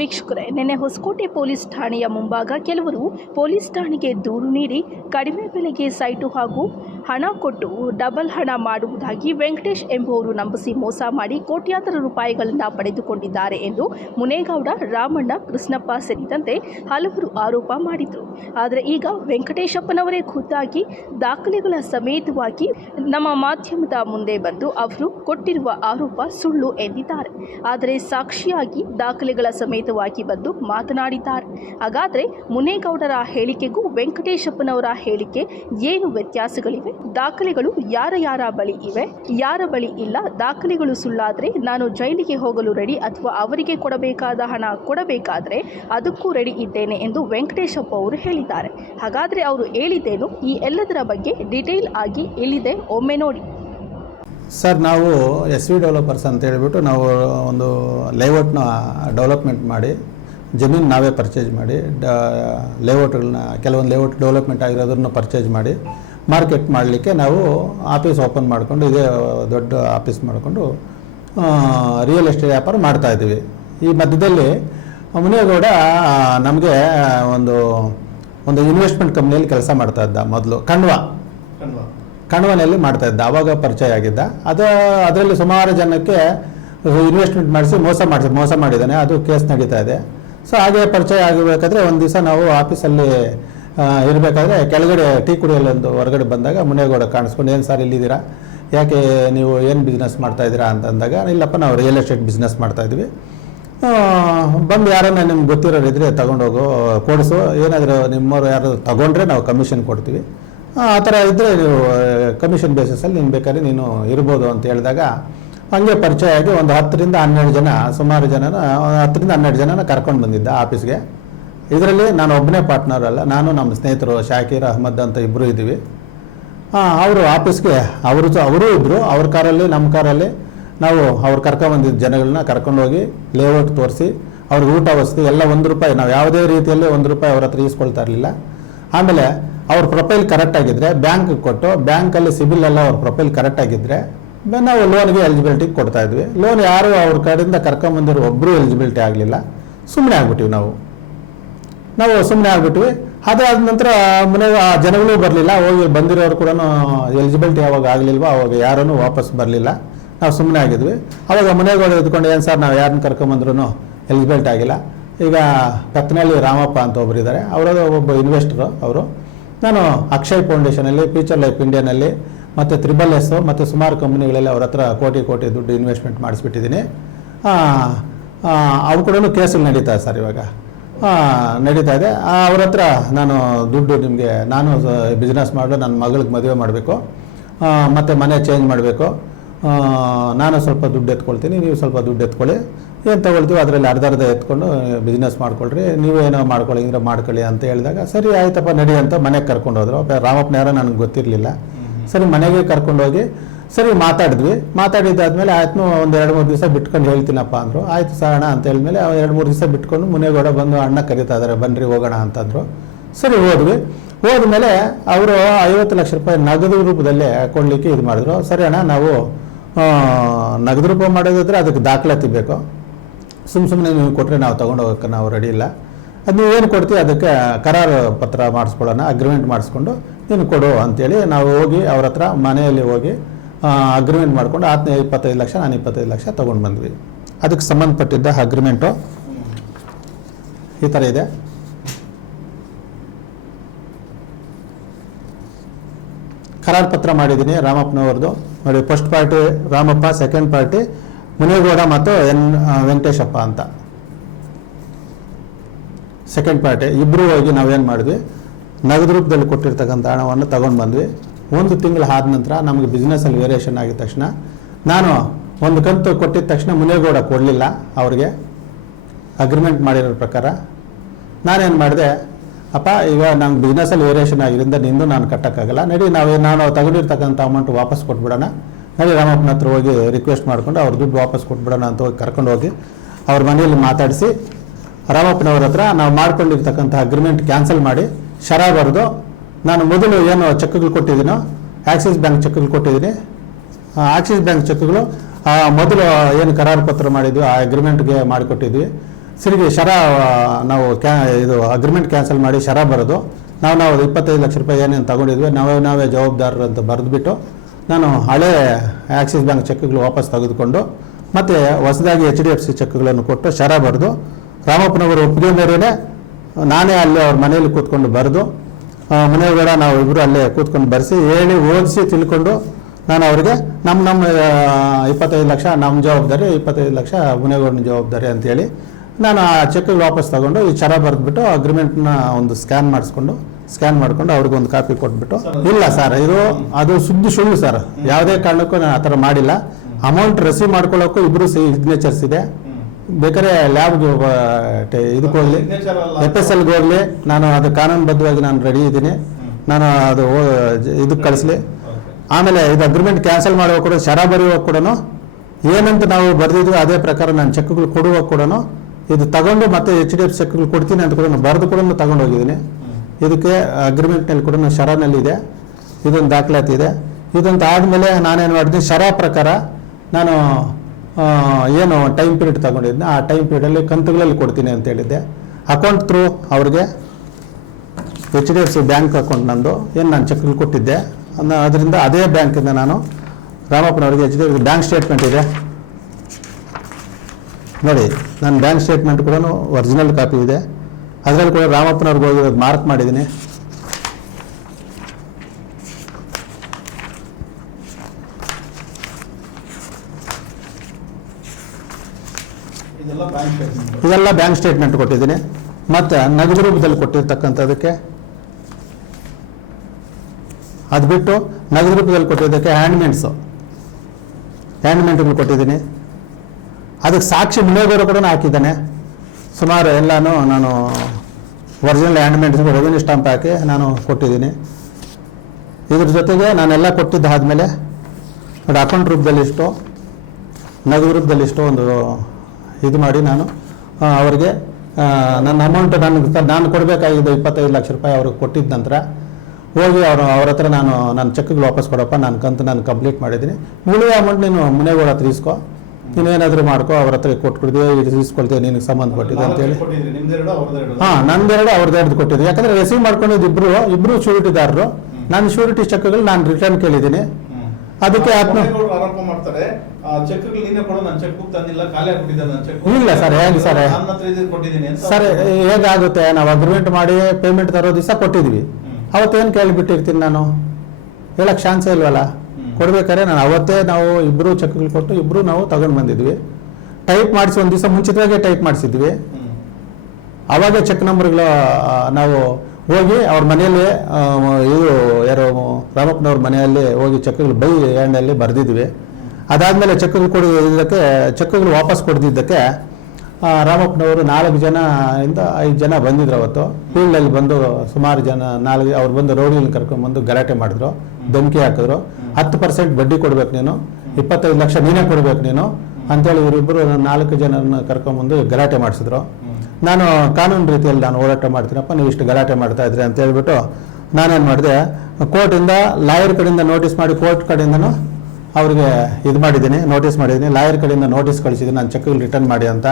ವೀಕ್ಷಕರೇ, ನಿನ್ನೆ ಹೊಸಕೋಟೆ ಪೊಲೀಸ್ ಠಾಣೆಯ ಮುಂಭಾಗ ಕೆಲವರು ಪೊಲೀಸ್ ಠಾಣೆಗೆ ದೂರು ನೀಡಿ ಕಡಿಮೆ ಬೆಲೆಗೆ ಸೈಟು ಹಾಗೂ ಹಣ ಕೊಟ್ಟು ಡಬಲ್ ಹಣ ಮಾಡುವುದಾಗಿ ವೆಂಕಟೇಶ್ ಎಂಬುವರು ನಂಬಿಸಿ ಮೋಸ ಮಾಡಿ ಕೋಟ್ಯಾಂತರ ರೂಪಾಯಿಗಳನ್ನು ಪಡೆದುಕೊಂಡಿದ್ದಾರೆ ಎಂದು ಮುನೇಗೌಡ, ರಾಮಣ್ಣ, ಕೃಷ್ಣಪ್ಪ ಸೇರಿದಂತೆ ಹಲವರು ಆರೋಪ ಮಾಡಿದರು. ಆದರೆ ಈಗ ವೆಂಕಟೇಶಪ್ಪನವರೇ ಖುದ್ದಾಗಿ ದಾಖಲೆಗಳ ಸಮೇತವಾಗಿ ನಮ್ಮ ಮಾಧ್ಯಮದ ಮುಂದೆ ಬಂದು ಅವರು ಕೊಟ್ಟಿರುವ ಆರೋಪ ಸುಳ್ಳು ಎಂದಿದ್ದಾರೆ. ಆದರೆ ಸಾಕ್ಷಿಯಾಗಿ ದಾಖಲೆಗಳ ಸಮೇತವಾಗಿ ಬಂದು ಮಾತನಾಡಿದ್ದಾರೆ. ಹಾಗಾದರೆ ಮುನೇಗೌಡರ ಹೇಳಿಕೆಗೂ ವೆಂಕಟೇಶಪ್ಪನವರ ಹೇಳಿಕೆ ಏನು ವ್ಯತ್ಯಾಸಗಳಿವೆ? ದಾಖಲೆಗಳು ಯಾರ ಬಳಿ ಇವೆ, ಯಾರ ಬಳಿ ಇಲ್ಲ? ದಾಖಲೆಗಳು ಸುಳ್ಳಾದರೆ ನಾನು ಜೈಲಿಗೆ ಹೋಗಲು ರೆಡಿ ಅಥವಾ ಅವರಿಗೆ ಕೊಡಬೇಕಾದ ಹಣ ಕೊಡಬೇಕಾದ್ರೆ ಅದಕ್ಕೂ ರೆಡಿ ಇದ್ದೇನೆ ಎಂದು ವೆಂಕಟೇಶಪ್ಪ ಅವರು ಹೇಳಿದ್ದಾರೆ. ಹಾಗಾದರೆ ಅವರು ಹೇಳಿದ್ದೇನು? ಈ ಎಲ್ಲದರ ಬಗ್ಗೆ ಡೀಟೇಲ್ ಆಗಿ ಇಲ್ಲಿದೆ, ಒಮ್ಮೆ ನೋಡಿ. ಸರ್, ನಾವು SV ಡೆವಲಪರ್ಸ್ ಅಂತ ಹೇಳಿಬಿಟ್ಟು ನಾವು ಒಂದು ಲೇಔಟ್ನ ಡೆವಲಪ್ಮೆಂಟ್ ಮಾಡಿ ಜಮೀನು ನಾವೇ ಪರ್ಚೇಸ್ ಮಾಡಿ ಲೇಔಟ್ಗಳನ್ನ ಕೆಲವೊಂದು ಲೇಔಟ್ ಡೆವಲಪ್ಮೆಂಟ್ ಆಗಿರೋದನ್ನು ಪರ್ಚೇಸ್ ಮಾಡಿ ಮಾರ್ಕೆಟ್ ಮಾಡಲಿಕ್ಕೆ ನಾವು ಆಫೀಸ್ ಓಪನ್ ಮಾಡಿಕೊಂಡು ಇದೇ ದೊಡ್ಡ ಆಫೀಸ್ ಮಾಡಿಕೊಂಡು ರಿಯಲ್ ಎಸ್ಟೇಟ್ ವ್ಯಾಪಾರ ಮಾಡ್ತಾಯಿದ್ದೀವಿ. ಈ ಮಧ್ಯದಲ್ಲಿ ಮುನೇಗೌಡ ನಮಗೆ ಒಂದು ಇನ್ವೆಸ್ಟ್ಮೆಂಟ್ ಕಂಪ್ನಿಯಲ್ಲಿ ಕೆಲಸ ಮಾಡ್ತಾ ಇದ್ದ. ಮೊದಲು ಕಣ್ವನಲ್ಲಿ ಮಾಡ್ತಾ ಇದ್ದ, ಆವಾಗ ಪರಿಚಯ ಆಗಿದ್ದ. ಅದರಲ್ಲಿ ಸುಮಾರು ಜನಕ್ಕೆ ಇನ್ವೆಸ್ಟ್ಮೆಂಟ್ ಮಾಡಿಸಿ ಮೋಸ ಮಾಡಿದ್ದಾನೆ. ಅದು ಕೇಸ್ ನಡೀತಾ ಇದೆ. ಸೊ ಹಾಗೆ ಪರಿಚಯ ಆಗಬೇಕಾದ್ರೆ ಒಂದು ದಿವಸ ನಾವು ಆಫೀಸಲ್ಲಿ ಇರಬೇಕಾದ್ರೆ ಕೆಳಗಡೆ ಟೀ ಕುಡಿಯಲ್ಲೊಂದು ಹೊರಗಡೆ ಬಂದಾಗ ಮುನೇಗೌಡ ಕಾಣಿಸ್ಕೊಂಡು, ಏನು ಸರ್ ಇಲ್ಲಿದ್ದೀರಾ, ಯಾಕೆ ನೀವು ಏನು ಬಿಸ್ನೆಸ್ ಮಾಡ್ತಾಯಿದ್ದೀರಾ ಅಂತಂದಾಗ, ಇಲ್ಲಪ್ಪ ನಾವು ರಿಯಲ್ ಎಸ್ಟೇಟ್ ಬಿಸ್ನೆಸ್ ಮಾಡ್ತಾಯಿದ್ವಿ, ಬಂದು ಯಾರನ್ನ ನಿಮ್ಗೆ ಗೊತ್ತಿರೋರು ಇದ್ದರೆ ತೊಗೊಂಡೋಗು, ಕೊಡಿಸು, ಏನಾದರೂ ನಿಮ್ಮವ್ರು ಯಾರು ತೊಗೊಂಡ್ರೆ ನಾವು ಕಮಿಷನ್ ಕೊಡ್ತೀವಿ, ಆ ಥರ ಇದ್ದರೆ ನೀವು ಕಮಿಷನ್ ಬೇಸಿಸಲ್ಲಿ ನೀನು ಬೇಕಾದ್ರೆ ನೀನು ಇರ್ಬೋದು ಅಂತ ಹೇಳಿದಾಗ ಹಂಗೆ ಪರಿಚಯ ಆಗಿ ಒಂದು 10 ರಿಂದ 12 ಜನ, ಸುಮಾರು ಜನನ 10 ರಿಂದ 12 ಜನನ ಕರ್ಕೊಂಡು ಬಂದಿದ್ದ ಆಫೀಸ್ಗೆ. ಇದರಲ್ಲಿ ನಾನು ಒಬ್ಬನೇ ಪಾರ್ಟ್ನರ್ ಅಲ್ಲ, ನಾನು ನಮ್ಮ ಸ್ನೇಹಿತರು ಶಾಕೀರ್ ಅಹಮದ್ ಅಂತ ಇಬ್ಬರು ಇದ್ದೀವಿ. ಅವರು ಆಫೀಸ್ಗೆ ಅವರು ಇದ್ದರು. ಅವ್ರ ಕಾರಲ್ಲಿ ನಮ್ಮ ಕಾರಲ್ಲಿ ನಾವು ಅವ್ರು ಕರ್ಕೊಂಬಂದಿದ್ದ ಜನಗಳನ್ನ ಕರ್ಕೊಂಡೋಗಿ ಲೇಔಟ್ ತೋರಿಸಿ ಅವ್ರಿಗೆ ಊಟ ವಸತಿ ಎಲ್ಲ ₹1 ನಾವು ಯಾವುದೇ ರೀತಿಯಲ್ಲಿ ₹1 ಅವ್ರ ಹತ್ರ ಈಸ್ಕೊಳ್ತಾ ಇರಲಿಲ್ಲ. ಆಮೇಲೆ ಅವ್ರ ಪ್ರೊಫೈಲ್ ಕರೆಕ್ಟಾಗಿದ್ದರೆ ಬ್ಯಾಂಕ್ಗೆ ಕೊಟ್ಟು, ಬ್ಯಾಂಕಲ್ಲಿ ಸಿಬಿಲ್ ಎಲ್ಲ ಅವ್ರ ಪ್ರೊಫೈಲ್ ಕರೆಕ್ಟಾಗಿದ್ದರೆ ನಾವು ಲೋನ್ಗೆ ಎಲಿಜಿಬಿಲಿಟಿ ಕೊಡ್ತಾಯಿದ್ವಿ. ಲೋನ್ ಯಾರು ಅವ್ರ ಕಡೆಯಿಂದ ಕರ್ಕೊಂಬಂದಿರೋ ಒಬ್ಬರು ಎಲಿಜಿಬಿಲಿಟಿ ಆಗಲಿಲ್ಲ. ಸುಮ್ಮನೆ ಆಗ್ಬಿಟ್ಟಿವಿ ನಾವು ಸುಮ್ಮನೆ ಆಗ್ಬಿಟ್ವಿ. ಅದಾದ ನಂತರ ಆ ಜನಗಳು ಬರಲಿಲ್ಲ. ಹೋಗಿ ಬಂದಿರೋರು ಕೂಡ ಎಲಿಜಿಬಿಲಿಟಿ ಯಾವಾಗ ಆಗಲಿಲ್ವ ಅವಾಗ ಯಾರೂ ವಾಪಸ್ ಬರಲಿಲ್ಲ. ನಾವು ಸುಮ್ಮನೆ ಆಗಿದ್ವಿ. ಅವಾಗ ಮುನೇಗೌಡ ಎದ್ಕೊಂಡು, ಏನು ಸರ್ ನಾವು ಯಾರನ್ನ ಕರ್ಕೊಂಬಂದ್ರೂ ಎಲಿಜಿಬಿಲಿಟಿ ಆಗಿಲ್ಲ. ಈಗ ಕತ್ನಳ್ಳಿ ರಾಮಪ್ಪ ಅಂತ ಒಬ್ಬರಿದ್ದಾರೆ, ಅವರ ಒಬ್ಬ ಇನ್ವೆಸ್ಟರು ಅವರು. ನಾನು ಅಕ್ಷಯ್ ಫೌಂಡೇಶನಲ್ಲಿ, ಫ್ಯೂಚರ್ ಲೈಫ್ ಇಂಡಿಯಾನಲ್ಲಿ ಮತ್ತು SSS ಮತ್ತು ಸುಮಾರು ಕಂಪ್ನಿಗಳಲ್ಲಿ ಅವ್ರ ಹತ್ರ ಕೋಟಿ ದುಡ್ಡು ಇನ್ವೆಸ್ಟ್ಮೆಂಟ್ ಮಾಡಿಸ್ಬಿಟ್ಟಿದ್ದೀನಿ. ಅವು ಕೂಡ ಕೇಸುಗಳು ನಡೀತಾ ಸರ್ ಇವಾಗ ನಡೀತಾ ಇದೆ. ಅವ್ರ ಹತ್ರ ನಾನು ದುಡ್ಡು ನಿಮಗೆ, ನಾನು ಬಿಸ್ನೆಸ್ ಮಾಡಲು ನನ್ನ ಮಗಳಿಗೆ ಮದುವೆ ಮಾಡಬೇಕು ಮತ್ತು ಮನೆ ಚೇಂಜ್ ಮಾಡಬೇಕು, ನಾನು ಸ್ವಲ್ಪ ದುಡ್ಡು ಎತ್ಕೊಳ್ತೀನಿ, ನೀವು ಸ್ವಲ್ಪ ದುಡ್ಡು ಎತ್ಕೊಳ್ಳಿ, ಏನು ತೊಗೊಳ್ತೀವಿ ಅದರಲ್ಲಿ ಅರ್ಧ ಎತ್ಕೊಂಡು ಬಿಸ್ನೆಸ್ ಮಾಡ್ಕೊಳ್ರಿ, ನೀವೇನೋ ಮಾಡ್ಕೊಳ್ಳಿ ಅಂದರೆ ಮಾಡ್ಕೊಳ್ಳಿ ಅಂತ ಹೇಳಿದಾಗ, ಸರಿ ಆಯ್ತಪ್ಪ ನಡಿ ಅಂತ ಮನೆಗೆ ಕರ್ಕೊಂಡು ಹೋದ್ರು. ರಾಮಪ್ಪನ ಯಾರೋ ನನಗೆ ಗೊತ್ತಿರಲಿಲ್ಲ. ಸರಿ ಮನೆಗೆ ಕರ್ಕೊಂಡೋಗಿ ಸರಿ ಮಾತಾಡಿದ್ದಾದ್ಮೇಲೆ ಆಯ್ತು, ಒಂದು 2-3 ದಿವಸ ಬಿಟ್ಕೊಂಡು ಹೇಳ್ತೀನಪ್ಪ ಅಂದರು. ಆಯಿತು ಸರ್ ಅಂತ ಹೇಳಿದ್ಮೇಲೆ 2-3 ದಿವಸ ಬಿಟ್ಕೊಂಡು ಮುನೇಗೌಡ ಬಂದು ಅಣ್ಣ ಕರೀತಾ ಇದ್ದಾರೆ, ಬನ್ನಿರಿ ಹೋಗೋಣ ಅಂತಂದರು. ಸರಿ ಹೋದ್ಮೇಲೆ ಅವರು ₹50 ಲಕ್ಷ ನಗದು ರೂಪದಲ್ಲೇ ಕೊಡಲಿಕ್ಕೆ ಇದು ಮಾಡಿದ್ರು. ಸರಿ ಅಣ್ಣ, ನಾವು ನಗದು ರೂಪ ಮಾಡೋದಿದ್ರೆ ಅದಕ್ಕೆ ದಾಖಲಾತಿ ಬೇಕು, ಸುಮ್ಮನೆ ನೀವು ಕೊಟ್ಟರೆ ನಾವು ತೊಗೊಂಡು ಹೋಗೋಕ್ಕೆ ನಾವು ರೆಡಿ ಇಲ್ಲ, ಅದು ನೀವೇನು ಕೊಡ್ತೀವಿ ಅದಕ್ಕೆ ಕರಾರು ಪತ್ರ ಮಾಡಿಸ್ಕೊಳ್ಳೋಣ, ಅಗ್ರಿಮೆಂಟ್ ಮಾಡಿಸ್ಕೊಂಡು ನೀನು ಕೊಡು ಅಂತೇಳಿ ನಾವು ಹೋಗಿ ಅವ್ರ ಹತ್ರ ಮನೆಯಲ್ಲಿ ಹೋಗಿ ಅಗ್ರಿಮೆಂಟ್ ಮಾಡಿಕೊಂಡು ಆತ 25 ಲಕ್ಷ, ನಾನು 25 ಲಕ್ಷ ತೊಗೊಂಡು ಬಂದ್ವಿ. ಅದಕ್ಕೆ ಸಂಬಂಧಪಟ್ಟಿದ್ದ ಅಗ್ರಿಮೆಂಟು ಈ ಥರ ಇದೆ. ಕರಾರು ಪತ್ರ ಮಾಡಿದ್ದೀನಿ ರಾಮಪ್ಪನವ್ರದ್ದು ನೋಡಿ. First party Ramappa, second party Munegowda ಮತ್ತು ವೆಂಕಟೇಶಪ್ಪ ಅಂತ ಸೆಕೆಂಡ್ ಪಾರ್ಟಿ. ಇಬ್ಬರು ಹೋಗಿ ನಾವೇನು ಮಾಡಿದ್ವಿ, ನಗದು ರೂಪದಲ್ಲಿ ಕೊಟ್ಟಿರ್ತಕ್ಕಂಥ ಹಣವನ್ನು ತಗೊಂಡು ಬಂದ್ವಿ. 1 ತಿಂಗಳು ಆದ ನಂತರ ನಮಗೆ ಬಿಸ್ನೆಸ್ಸಲ್ಲಿ ವೇರಿಯೇಷನ್ ಆಗಿದ ತಕ್ಷಣ, ನಾನು ಒಂದು ಕಂತು ಕೊಟ್ಟಿದ್ದ ತಕ್ಷಣ ಮುನೇಗೌಡ ಕೊಡಲಿಲ್ಲ ಅವ್ರಿಗೆ ಅಗ್ರಿಮೆಂಟ್ ಮಾಡಿರೋ ಪ್ರಕಾರ. ನಾನೇನು ಮಾಡಿದೆ, ಅಪ್ಪ ಈಗ ನಂಗೆ ಬಿಸ್ನೆಸ್ಸಲ್ಲಿ ವೇರಿಯೇಷನ್ ಆಗಿದ್ದರಿಂದ ನಿಂದು ನಾನು ಕಟ್ಟೋಕ್ಕಾಗಲ್ಲ, ನಡಿ ನಾನು ತಗೊಂಡಿರ್ತಕ್ಕಂಥ ಅಮೌಂಟ್ ವಾಪಸ್ ಕೊಟ್ಬಿಡೋಣ, ನಡಿ ರಾಮಪ್ಪನ ಹತ್ರ ಹೋಗಿ ರಿಕ್ವೆಸ್ಟ್ ಮಾಡಿಕೊಂಡು ಅವ್ರ ದುಡ್ಡು ವಾಪಸ್ ಕೊಟ್ಬಿಡೋಣ ಅಂತ ಹೋಗಿ ಕರ್ಕೊಂಡು ಹೋಗಿ ಅವ್ರ ಮನೆಯಲ್ಲಿ ಮಾತಾಡಿಸಿ ರಾಮಪ್ಪನವ್ರ ಹತ್ರ ನಾವು ಮಾಡ್ಕೊಂಡಿರ್ತಕ್ಕಂಥ ಅಗ್ರಿಮೆಂಟ್ ಕ್ಯಾನ್ಸಲ್ ಮಾಡಿ ಶರ ಬರೆದು, ನಾನು ಮೊದಲು ಏನು ಚೆಕ್ಗಳು ಕೊಟ್ಟಿದ್ದೀನೋ ಆಕ್ಸಿಸ್ ಬ್ಯಾಂಕ್ ಚೆಕ್ಗಳು ಕೊಟ್ಟಿದ್ದೀನಿ, ಆಕ್ಸಿಸ್ ಬ್ಯಾಂಕ್ ಚೆಕ್ಗಳು ಮೊದಲು ಏನು ಕರಾರು ಪತ್ರ ಮಾಡಿದ್ವಿ ಆ ಅಗ್ರಿಮೆಂಟ್ಗೆ ಮಾಡಿಕೊಟ್ಟಿದ್ವಿ. ಸರಿಗೆ ಶರ ನಾವು ಇದು ಅಗ್ರಿಮೆಂಟ್ ಕ್ಯಾನ್ಸಲ್ ಮಾಡಿ ಶರ ಬರೋದು ನಾವು 25 ಲಕ್ಷ ರೂಪಾಯಿ ಏನೇನು ತಗೊಂಡಿದ್ವಿ ನಾವೇ ಜವಾಬ್ದಾರರು ಅಂತ ಬರೆದುಬಿಟ್ಟು ನಾನು ಹಳೆ ಆಕ್ಸಿಸ್ ಬ್ಯಾಂಕ್ ಚೆಕ್ಗಳು ವಾಪಸ್ ತೆಗೆದುಕೊಂಡು ಮತ್ತು ಹೊಸದಾಗಿ HDFC ಚೆಕ್ಗಳನ್ನು ಕೊಟ್ಟು ಶರ ಬರೆದು ರಾಮಪ್ಪನವರು ಒಪ್ಪಿಗೆ ಮೇರೆಯೇ ನಾನೇ ಅಲ್ಲೇ ಅವ್ರ ಮನೆಯಲ್ಲಿ ಕೂತ್ಕೊಂಡು ಬರೆದು ಮುನೇಗೌಡ ನಾವು ಇಬ್ಬರು ಅಲ್ಲೇ ಕೂತ್ಕೊಂಡು ಬರೆಸಿ ಹೇಳಿ ಓದಿಸಿ ತಿಳ್ಕೊಂಡು ನಾನು ಅವರಿಗೆ ನಮ್ಮ 25 ಲಕ್ಷ ನಮ್ಮ ಜವಾಬ್ದಾರಿ, 25 ಲಕ್ಷ ಮುನೇಗೌಡನ ಜವಾಬ್ದಾರಿ ಅಂತೇಳಿ ನಾನು ಆ ಚೆಕ್ಗಳು ವಾಪಸ್ ತಗೊಂಡು ಈ ಶರ ಬರೆದ್ಬಿಟ್ಟು ಅಗ್ರಿಮೆಂಟ್ನ ಒಂದು ಸ್ಕ್ಯಾನ್ ಮಾಡಿಕೊಂಡು ಅವ್ರಿಗೆ ಒಂದು ಕಾಪಿ ಕೊಟ್ಬಿಟ್ಟು ಇಲ್ಲ ಸರ್ ಅದು ಸುಳ್ಳು ಸರ್. ಯಾವುದೇ ಕಾರಣಕ್ಕೂ ನಾನು ಆ ಥರ ಮಾಡಿಲ್ಲ. ಅಮೌಂಟ್ ರಿಸೀವ್ ಮಾಡ್ಕೊಳ್ಳೋಕ್ಕೂ ಇಬ್ಬರು ಸಿಗ್ನೇಚರ್ಸ್ ಇದೆ. ಬೇಕಾದ್ರೆ ಲ್ಯಾಬ್ಗೆ ಇದಕ್ಕೆ ಹೋಗಲಿ, FSLಗೆ ಹೋಗಲಿ, ನಾನು ಅದು ಕಾನೂನುಬದ್ಧವಾಗಿ ನಾನು ರೆಡಿ ಇದ್ದೀನಿ. ನಾನು ಅದು ಇದಕ್ಕೆ ಕಳಿಸ್ಲಿ. ಆಮೇಲೆ ಇದು ಅಗ್ರಿಮೆಂಟ್ ಕ್ಯಾನ್ಸಲ್ ಮಾಡುವಾಗ ಕೂಡ ಶರ ಬರೆಯುವಾಗ ಕೂಡ ಏನಂತ ನಾವು ಬರೆದಿದ್ವಿ ಅದೇ ಪ್ರಕಾರ ನಾನು ಚೆಕ್ಗಳು ಕೊಡುವಾಗ ಕೂಡ ಇದು ತಗೊಂಡು ಮತ್ತೆ HDFC ಚೆಕ್ಗಳು ಕೊಡ್ತೀನಿ ಅಂತ ಕೂಡ ಬರೆದು ಕೂಡ ತಗೊಂಡು ಹೋಗಿದ್ದೀನಿ. ಇದಕ್ಕೆ ಅಗ್ರಿಮೆಂಟ್ನಲ್ಲಿ ಕೂಡ ಶರನಲ್ಲಿದೆ, ಇದೊಂದು ದಾಖಲಾತಿ ಇದೆ. ಇದೊಂದು ಆದಮೇಲೆ ನಾನೇನು ಮಾಡಿದ್ದೀನಿ, ಶರ ಪ್ರಕಾರ ನಾನು ಏನು ಟೈಮ್ ಪೀರಿಯಡ್ ತಗೊಂಡಿದ್ದೆ ಆ ಟೈಮ್ ಪೀರಿಯಡಲ್ಲಿ ಕಂತುಗಳಲ್ಲಿ ಕೊಡ್ತೀನಿ ಅಂತ ಹೇಳಿದ್ದೆ. ಅಕೌಂಟ್ ಥ್ರೂ ಅವ್ರಿಗೆ HDFC ಬ್ಯಾಂಕ್ ಅಕೌಂಟ್ ನಂದು ಏನು ನಾನು ಚೆಕ್ಗಳು ಕೊಟ್ಟಿದ್ದೆ ಅದರಿಂದ ಅದೇ ಬ್ಯಾಂಕಿಂದ ನಾನು ರಾಮಪ್ಪನವ್ರಿಗೆ HDFC ಬ್ಯಾಂಕ್ ಸ್ಟೇಟ್ಮೆಂಟ್ ಇದೆ ನೋಡಿ. ನನ್ನ ಬ್ಯಾಂಕ್ ಸ್ಟೇಟ್ಮೆಂಟ್ ಕೂಡ ಒರಿಜಿನಲ್ ಕಾಪಿ ಇದೆ. ಅದರಲ್ಲಿ ಕೂಡ ರಾಮಪ್ಪನವ್ರಿಗೆ ಹೋಗಿ ಮಾರ್ಕ್ ಮಾಡಿದ್ದೀನಿ. ಇದೆಲ್ಲ ಬ್ಯಾಂಕ್ ಸ್ಟೇಟ್ಮೆಂಟ್ ಕೊಟ್ಟಿದ್ದೀನಿ. ಮತ್ತು ನಗದು ರೂಪದಲ್ಲಿ ಕೊಟ್ಟಿರ್ತಕ್ಕಂಥದ್ದಕ್ಕೆ ಅದು ಬಿಟ್ಟು ನಗದು ರೂಪದಲ್ಲಿ ಕೊಟ್ಟಿದ್ದಕ್ಕೆ ಹ್ಯಾಂಡ್ಮೆಂಟ್ಗಳು ಕೊಟ್ಟಿದ್ದೀನಿ. ಅದಕ್ಕೆ ಸಾಕ್ಷಿ ಮುನೇಗೌಡ ಕೂಡ ಹಾಕಿದ್ದಾನೆ. ಸುಮಾರು ಎಲ್ಲನೂ ನಾನು ಒರಿಜಿನಲ್ ಹ್ಯಾಂಡ್ಮೆಂಟ್ಸ್ ರೆವಿನ್ಯೂ ಸ್ಟಾಂಪ್ ಹಾಕಿ ನಾನು ಕೊಟ್ಟಿದ್ದೀನಿ. ಇದ್ರ ಜೊತೆಗೆ ನಾನೆಲ್ಲ ಕೊಟ್ಟಿದ್ದಾದಮೇಲೆ ನೋಡಿ ಅಕೌಂಟ್ ರೂಪದಲ್ಲಿಷ್ಟು, ನಗದು ರೂಪದಲ್ಲಿಷ್ಟು ಒಂದು ಇದು ಮಾಡಿ ನಾನು ಅವರಿಗೆ ನನ್ನ ಅಮೌಂಟ್ ನಾನು ಕೊಡಬೇಕಾಗಿದ್ದು 25 ಲಕ್ಷ ರೂಪಾಯಿ ಅವ್ರಿಗೆ ಕೊಟ್ಟಿದ್ದ ನಂತರ ಹೋಗಿ ಅವ್ರ ಹತ್ರ ನನ್ನ ಚೆಕ್ಗಳು ವಾಪಸ್ ಕೊಡಪ್ಪ, ನಾನು ಕಂತು ನಾನು ಕಂಪ್ಲೀಟ್ ಮಾಡಿದ್ದೀನಿ, ಉಳಿದ ಅಮೌಂಟ್ ನೀನು ಮುನೇಗೌಡ ಹತ್ರ ಇಸ್ಕೊ, ನೀನೇನಾದರೂ ಮಾಡ್ಕೋ, ಅವ್ರ ಹತ್ರ ಕೊಟ್ಬಿಡ್ತೀವಿ, ಇಸ್ಕೊಳ್ತೀವಿ, ನಿನಗೆ ಸಂಬಂಧಪಟ್ಟಿದೆ ಅಂತೇಳಿ. ನಂದೆರಡು ಅವ್ರದ್ದು ಕೊಟ್ಟಿದ್ದೆ. ಯಾಕಂದರೆ ರಿಸೀವ್ ಮಾಡ್ಕೊಂಡಿದ್ದು ಇಬ್ಬರು ಶ್ಯೂರಿಟಿದಾರರು. ನನ್ನ ಶ್ಯೂರಿಟಿ ಚೆಕ್ಗಳು ನಾನು ರಿಟರ್ನ್ ಕೇಳಿದ್ದೀನಿ. ಅದಕ್ಕೆ ಆರೋಪ ಮಾಡ್ತಾರೆ, ಇಲ್ಲ ಸರ್, ಹೇಗೆ ಸರ್ ಹೇಗಾಗುತ್ತೆ? ನಾವು ಅಗ್ರಿಮೆಂಟ್ ಮಾಡಿ ಪೇಮೆಂಟ್ ತರೋ ದಿವಸ ಕೊಟ್ಟಿದ್ವಿ, ಅವತ್ತೇನು ಕೇಳಿಬಿಟ್ಟಿರ್ತೀನಿ ನಾನು, ಹೇಳಕ್ಕೆ ಚಾನ್ಸೇ ಇಲ್ವಲ್ಲ. ಕೊಡ್ಬೇಕಾದ್ರೆ ನಾನು ಅವತ್ತೇ ನಾವು ಇಬ್ಬರು ಚೆಕ್ಗಳು ಕೊಟ್ಟು ಇಬ್ಬರು ನಾವು ತಗೊಂಡು ಬಂದಿದ್ವಿ. ಟೈಪ್ ಮಾಡಿಸಿ ಒಂದು ದಿವಸ ಮುಂಚಿತವಾಗೇ ಟೈಪ್ ಮಾಡಿಸಿದ್ವಿ. ಆವಾಗ ಚೆಕ್ ನಂಬರ್ಗಳು ನಾವು ಹೋಗಿ ಅವ್ರ ಮನೆಯಲ್ಲಿ ಇದು ಯಾರೋ ರಾಮಪ್ಪನವ್ರ ಮನೆಯಲ್ಲಿ ಹೋಗಿ ಚೆಕ್ಗಳು ಬೈ ಹ್ಯಾಂಡಲ್ಲಿ ಬರೆದಿದ್ವಿ. ಅದಾದಮೇಲೆ ಚೆಕ್ಗಳು ವಾಪಸ್ ಕೊಡ್ದಿದ್ದಕ್ಕೆ ರಾಮಪ್ಪನವರು 4 ಜನದಿಂದ 5 ಜನ ಬಂದಿದ್ರು. ಅವತ್ತು ಫೀಲ್ಡಲ್ಲಿ ಬಂದು ಸುಮಾರು ಜನ ಅವ್ರು ಬಂದು ರೋಡಿಯಲ್ಲಿ ಕರ್ಕೊಂಡ್ಬಂದು ಗಲಾಟೆ ಮಾಡಿದ್ರು, ಧಮಕಿ ಹಾಕಿದ್ರು. 10% ಬಡ್ಡಿ ಕೊಡ್ಬೇಕು ನೀನು, 25 ಲಕ್ಷ ನೀನೇ ಕೊಡ್ಬೇಕು ನೀನು ಅಂತೇಳಿ ಇವರಿಬ್ಬರು 4 ಜನರನ್ನ ಕರ್ಕೊಂಡ್ಬಂದು ಗಲಾಟೆ ಮಾಡಿಸಿದ್ರು. ನಾನು ಕಾನೂನು ರೀತಿಯಲ್ಲಿ ನಾನು ಹೋರಾಟ ಮಾಡ್ತೀನಪ್ಪ, ನೀವು ಇಷ್ಟು ಗಲಾಟೆ ಮಾಡ್ತಾ ಇದ್ರಿ ಅಂತ ಹೇಳ್ಬಿಟ್ಟು ನಾನೇನು ಮಾಡಿದೆ, ಕೋರ್ಟಿಂದ ಲಾಯರ್ ಕಡೆಯಿಂದ ನೋಟಿಸ್ ಮಾಡಿ ಕೋರ್ಟ್ ಕಡೆಯಿಂದನೂ ಅವ್ರಿಗೆ ಇದು ಮಾಡಿದ್ದೀನಿ, ನೋಟಿಸ್ ಮಾಡಿದ್ದೀನಿ. ಲಾಯರ್ ಕಡೆಯಿಂದ ನೋಟಿಸ್ ಕಳಿಸಿದ್ದೀನಿ ನಾನು ಚೆಕ್ಗಳು ರಿಟರ್ನ್ ಮಾಡಿ ಅಂತ.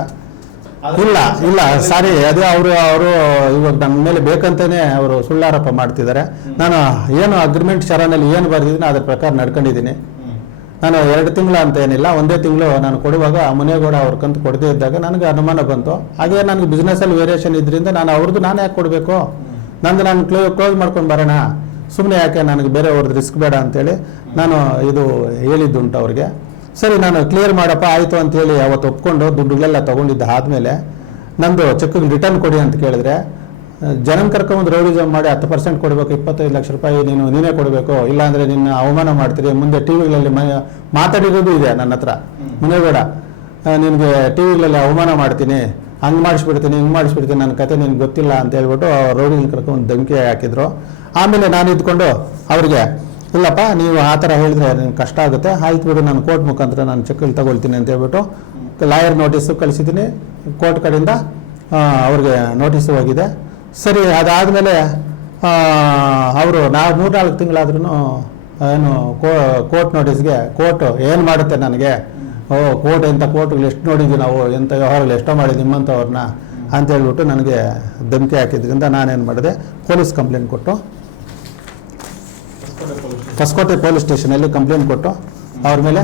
ಇಲ್ಲ ಸಾರಿ, ಅದೇ ಅವರು ಇವಾಗ ನನ್ನ ಮೇಲೆ ಬೇಕಂತಾನೆ ಅವರು ಸುಳ್ಳಾರೋಪ ಮಾಡ್ತಿದ್ದಾರೆ. ನಾನು ಏನು ಅಗ್ರಿಮೆಂಟ್ ಶರನಲ್ಲಿ ಏನು ಬರೆದಿದ್ದೀನಿ ಅದ್ರ ಪ್ರಕಾರ ನಡ್ಕೊಂಡಿದ್ದೀನಿ. ನಾನು 2 ತಿಂಗಳು ಅಂತ ಏನಿಲ್ಲ, 1 ತಿಂಗಳು ನಾನು ಕೊಡುವಾಗ ಮುನೇಗೌಡ ಅವ್ರ ಕಂತು ಕೊಡದೇ ಇದ್ದಾಗ ನನಗೆ ಅನುಮಾನ ಬಂತು. ಹಾಗೆ ನನಗೆ ಬಿಸ್ನೆಸ್ಸಲ್ಲಿ ವೇರಿಯೇಷನ್ ಇದ್ರಿಂದ ನಾನು ನಾನು ಯಾಕೆ ಕೊಡಬೇಕು, ನಾನು ಕ್ಲೋಸ್ ಮಾಡ್ಕೊಂಡು ಬರೋಣ, ಸುಮ್ಮನೆ ಯಾಕೆ ನನಗೆ ಬೇರೆ ಅವ್ರದ್ದು ರಿಸ್ಕ್ ಬೇಡ ಅಂತೇಳಿ ನಾನು ಇದು ಹೇಳಿದ್ದುಂಟು ಅವ್ರಿಗೆ. ಸರಿ ನಾನು ಕ್ಲಿಯರ್ ಮಾಡಪ್ಪ ಆಯಿತು ಅಂತೇಳಿ ಅವತ್ತು ಒಪ್ಕೊಂಡು ದುಡ್ಡುಗಳೆಲ್ಲ ತೊಗೊಂಡಿದ್ದ ಆದಮೇಲೆ ನಂದು ಚೆಕ್ಗೆ ರಿಟರ್ನ್ ಕೊಡಿ ಅಂತ ಕೇಳಿದ್ರೆ, ಜನನ ಕರ್ಕೊಂಬಂದು ರೌಡಿಸಮ್ ಮಾಡಿ 10% ಕೊಡಬೇಕು, 25 ಲಕ್ಷ ರೂಪಾಯಿ ನೀನೇ ಕೊಡಬೇಕು, ಇಲ್ಲಾಂದರೆ ನಿನ್ನ ಅವಮಾನ ಮಾಡ್ತೀರಿ. ಮುಂದೆ ಟಿ ವಿಗಳಲ್ಲಿ ಮಾತಾಡಿರೋದು ಇದೆ ನನ್ನ ಹತ್ರ, ಮುನೇಗೌಡ ನಿನಗೆ ಟಿ ವಿಗಳಲ್ಲಿ ಅವಮಾನ ಮಾಡ್ತೀನಿ, ಹಂಗೆ ಮಾಡಿಸ್ಬಿಡ್ತೀನಿ, ಹಿಂಗೆ ಮಾಡಿಸ್ಬಿಡ್ತೀನಿ, ನನ್ನ ಕತೆ ನಿನ್ಗೆ ಗೊತ್ತಿಲ್ಲ ಅಂತ ಹೇಳ್ಬಿಟ್ಟು ರೌಡಿಗಳು ಕರ್ಕೊಂಡು ಧಮಕಿ ಹಾಕಿದ್ರು. ಆಮೇಲೆ ನಾನು ಇದ್ಕೊಂಡು ಅವ್ರಿಗೆ, ಇಲ್ಲಪ್ಪ ನೀವು ಆ ಥರ ಹೇಳಿದ್ರೆ ನಿಮ್ಗೆ ಕಷ್ಟ ಆಗುತ್ತೆ, ಆಯ್ತು ಬಿಡು, ನಾನು ಕೋರ್ಟ್ ಮುಖಾಂತರ ನಾನು ಚೆಕ್ಗಳು ತಗೊಳ್ತೀನಿ ಅಂತ ಹೇಳ್ಬಿಟ್ಟು ಲಾಯರ್ ನೋಟಿಸು ಕಳಿಸಿದ್ದೀನಿ. ಕೋರ್ಟ್ ಕಡೆಯಿಂದ ಅವ್ರಿಗೆ ನೋಟಿಸು ಹೋಗಿದೆ. ಸರಿ, ಅದಾದಮೇಲೆ ಅವರು 3-4 ತಿಂಗಳಾದ್ರೂ ಏನು ಕೋರ್ಟ್ ನೋಟಿಸ್ಗೆ ಕೋರ್ಟ್ ಏನು ಮಾಡುತ್ತೆ ನನಗೆ ಕೋರ್ಟ್ ಎಂಥ ಕೋರ್ಟ್ಗಳು ಎಷ್ಟು ನೋಡಿದ್ವಿ ನಾವು, ಎಂಥ ವ್ಯವಹಾರಗಳು ಎಷ್ಟೋ ಮಾಡಿದ್ವಿ ನಿಮ್ಮಂಥವ್ರನ್ನ ಅಂತ ಹೇಳ್ಬಿಟ್ಟು ನನಗೆ ಧಮಕಿ ಹಾಕಿದ್ರಿಂದ ನಾನೇನು ಮಾಡಿದೆ, ಪೊಲೀಸ್ ಕಂಪ್ಲೇಂಟ್ ಕೊಟ್ಟು ಹೊಸಕೋಟೆ ಪೊಲೀಸ್ ಸ್ಟೇಷನಲ್ಲಿ ಕಂಪ್ಲೇಂಟ್ ಕೊಟ್ಟು ಅವ್ರ ಮೇಲೆ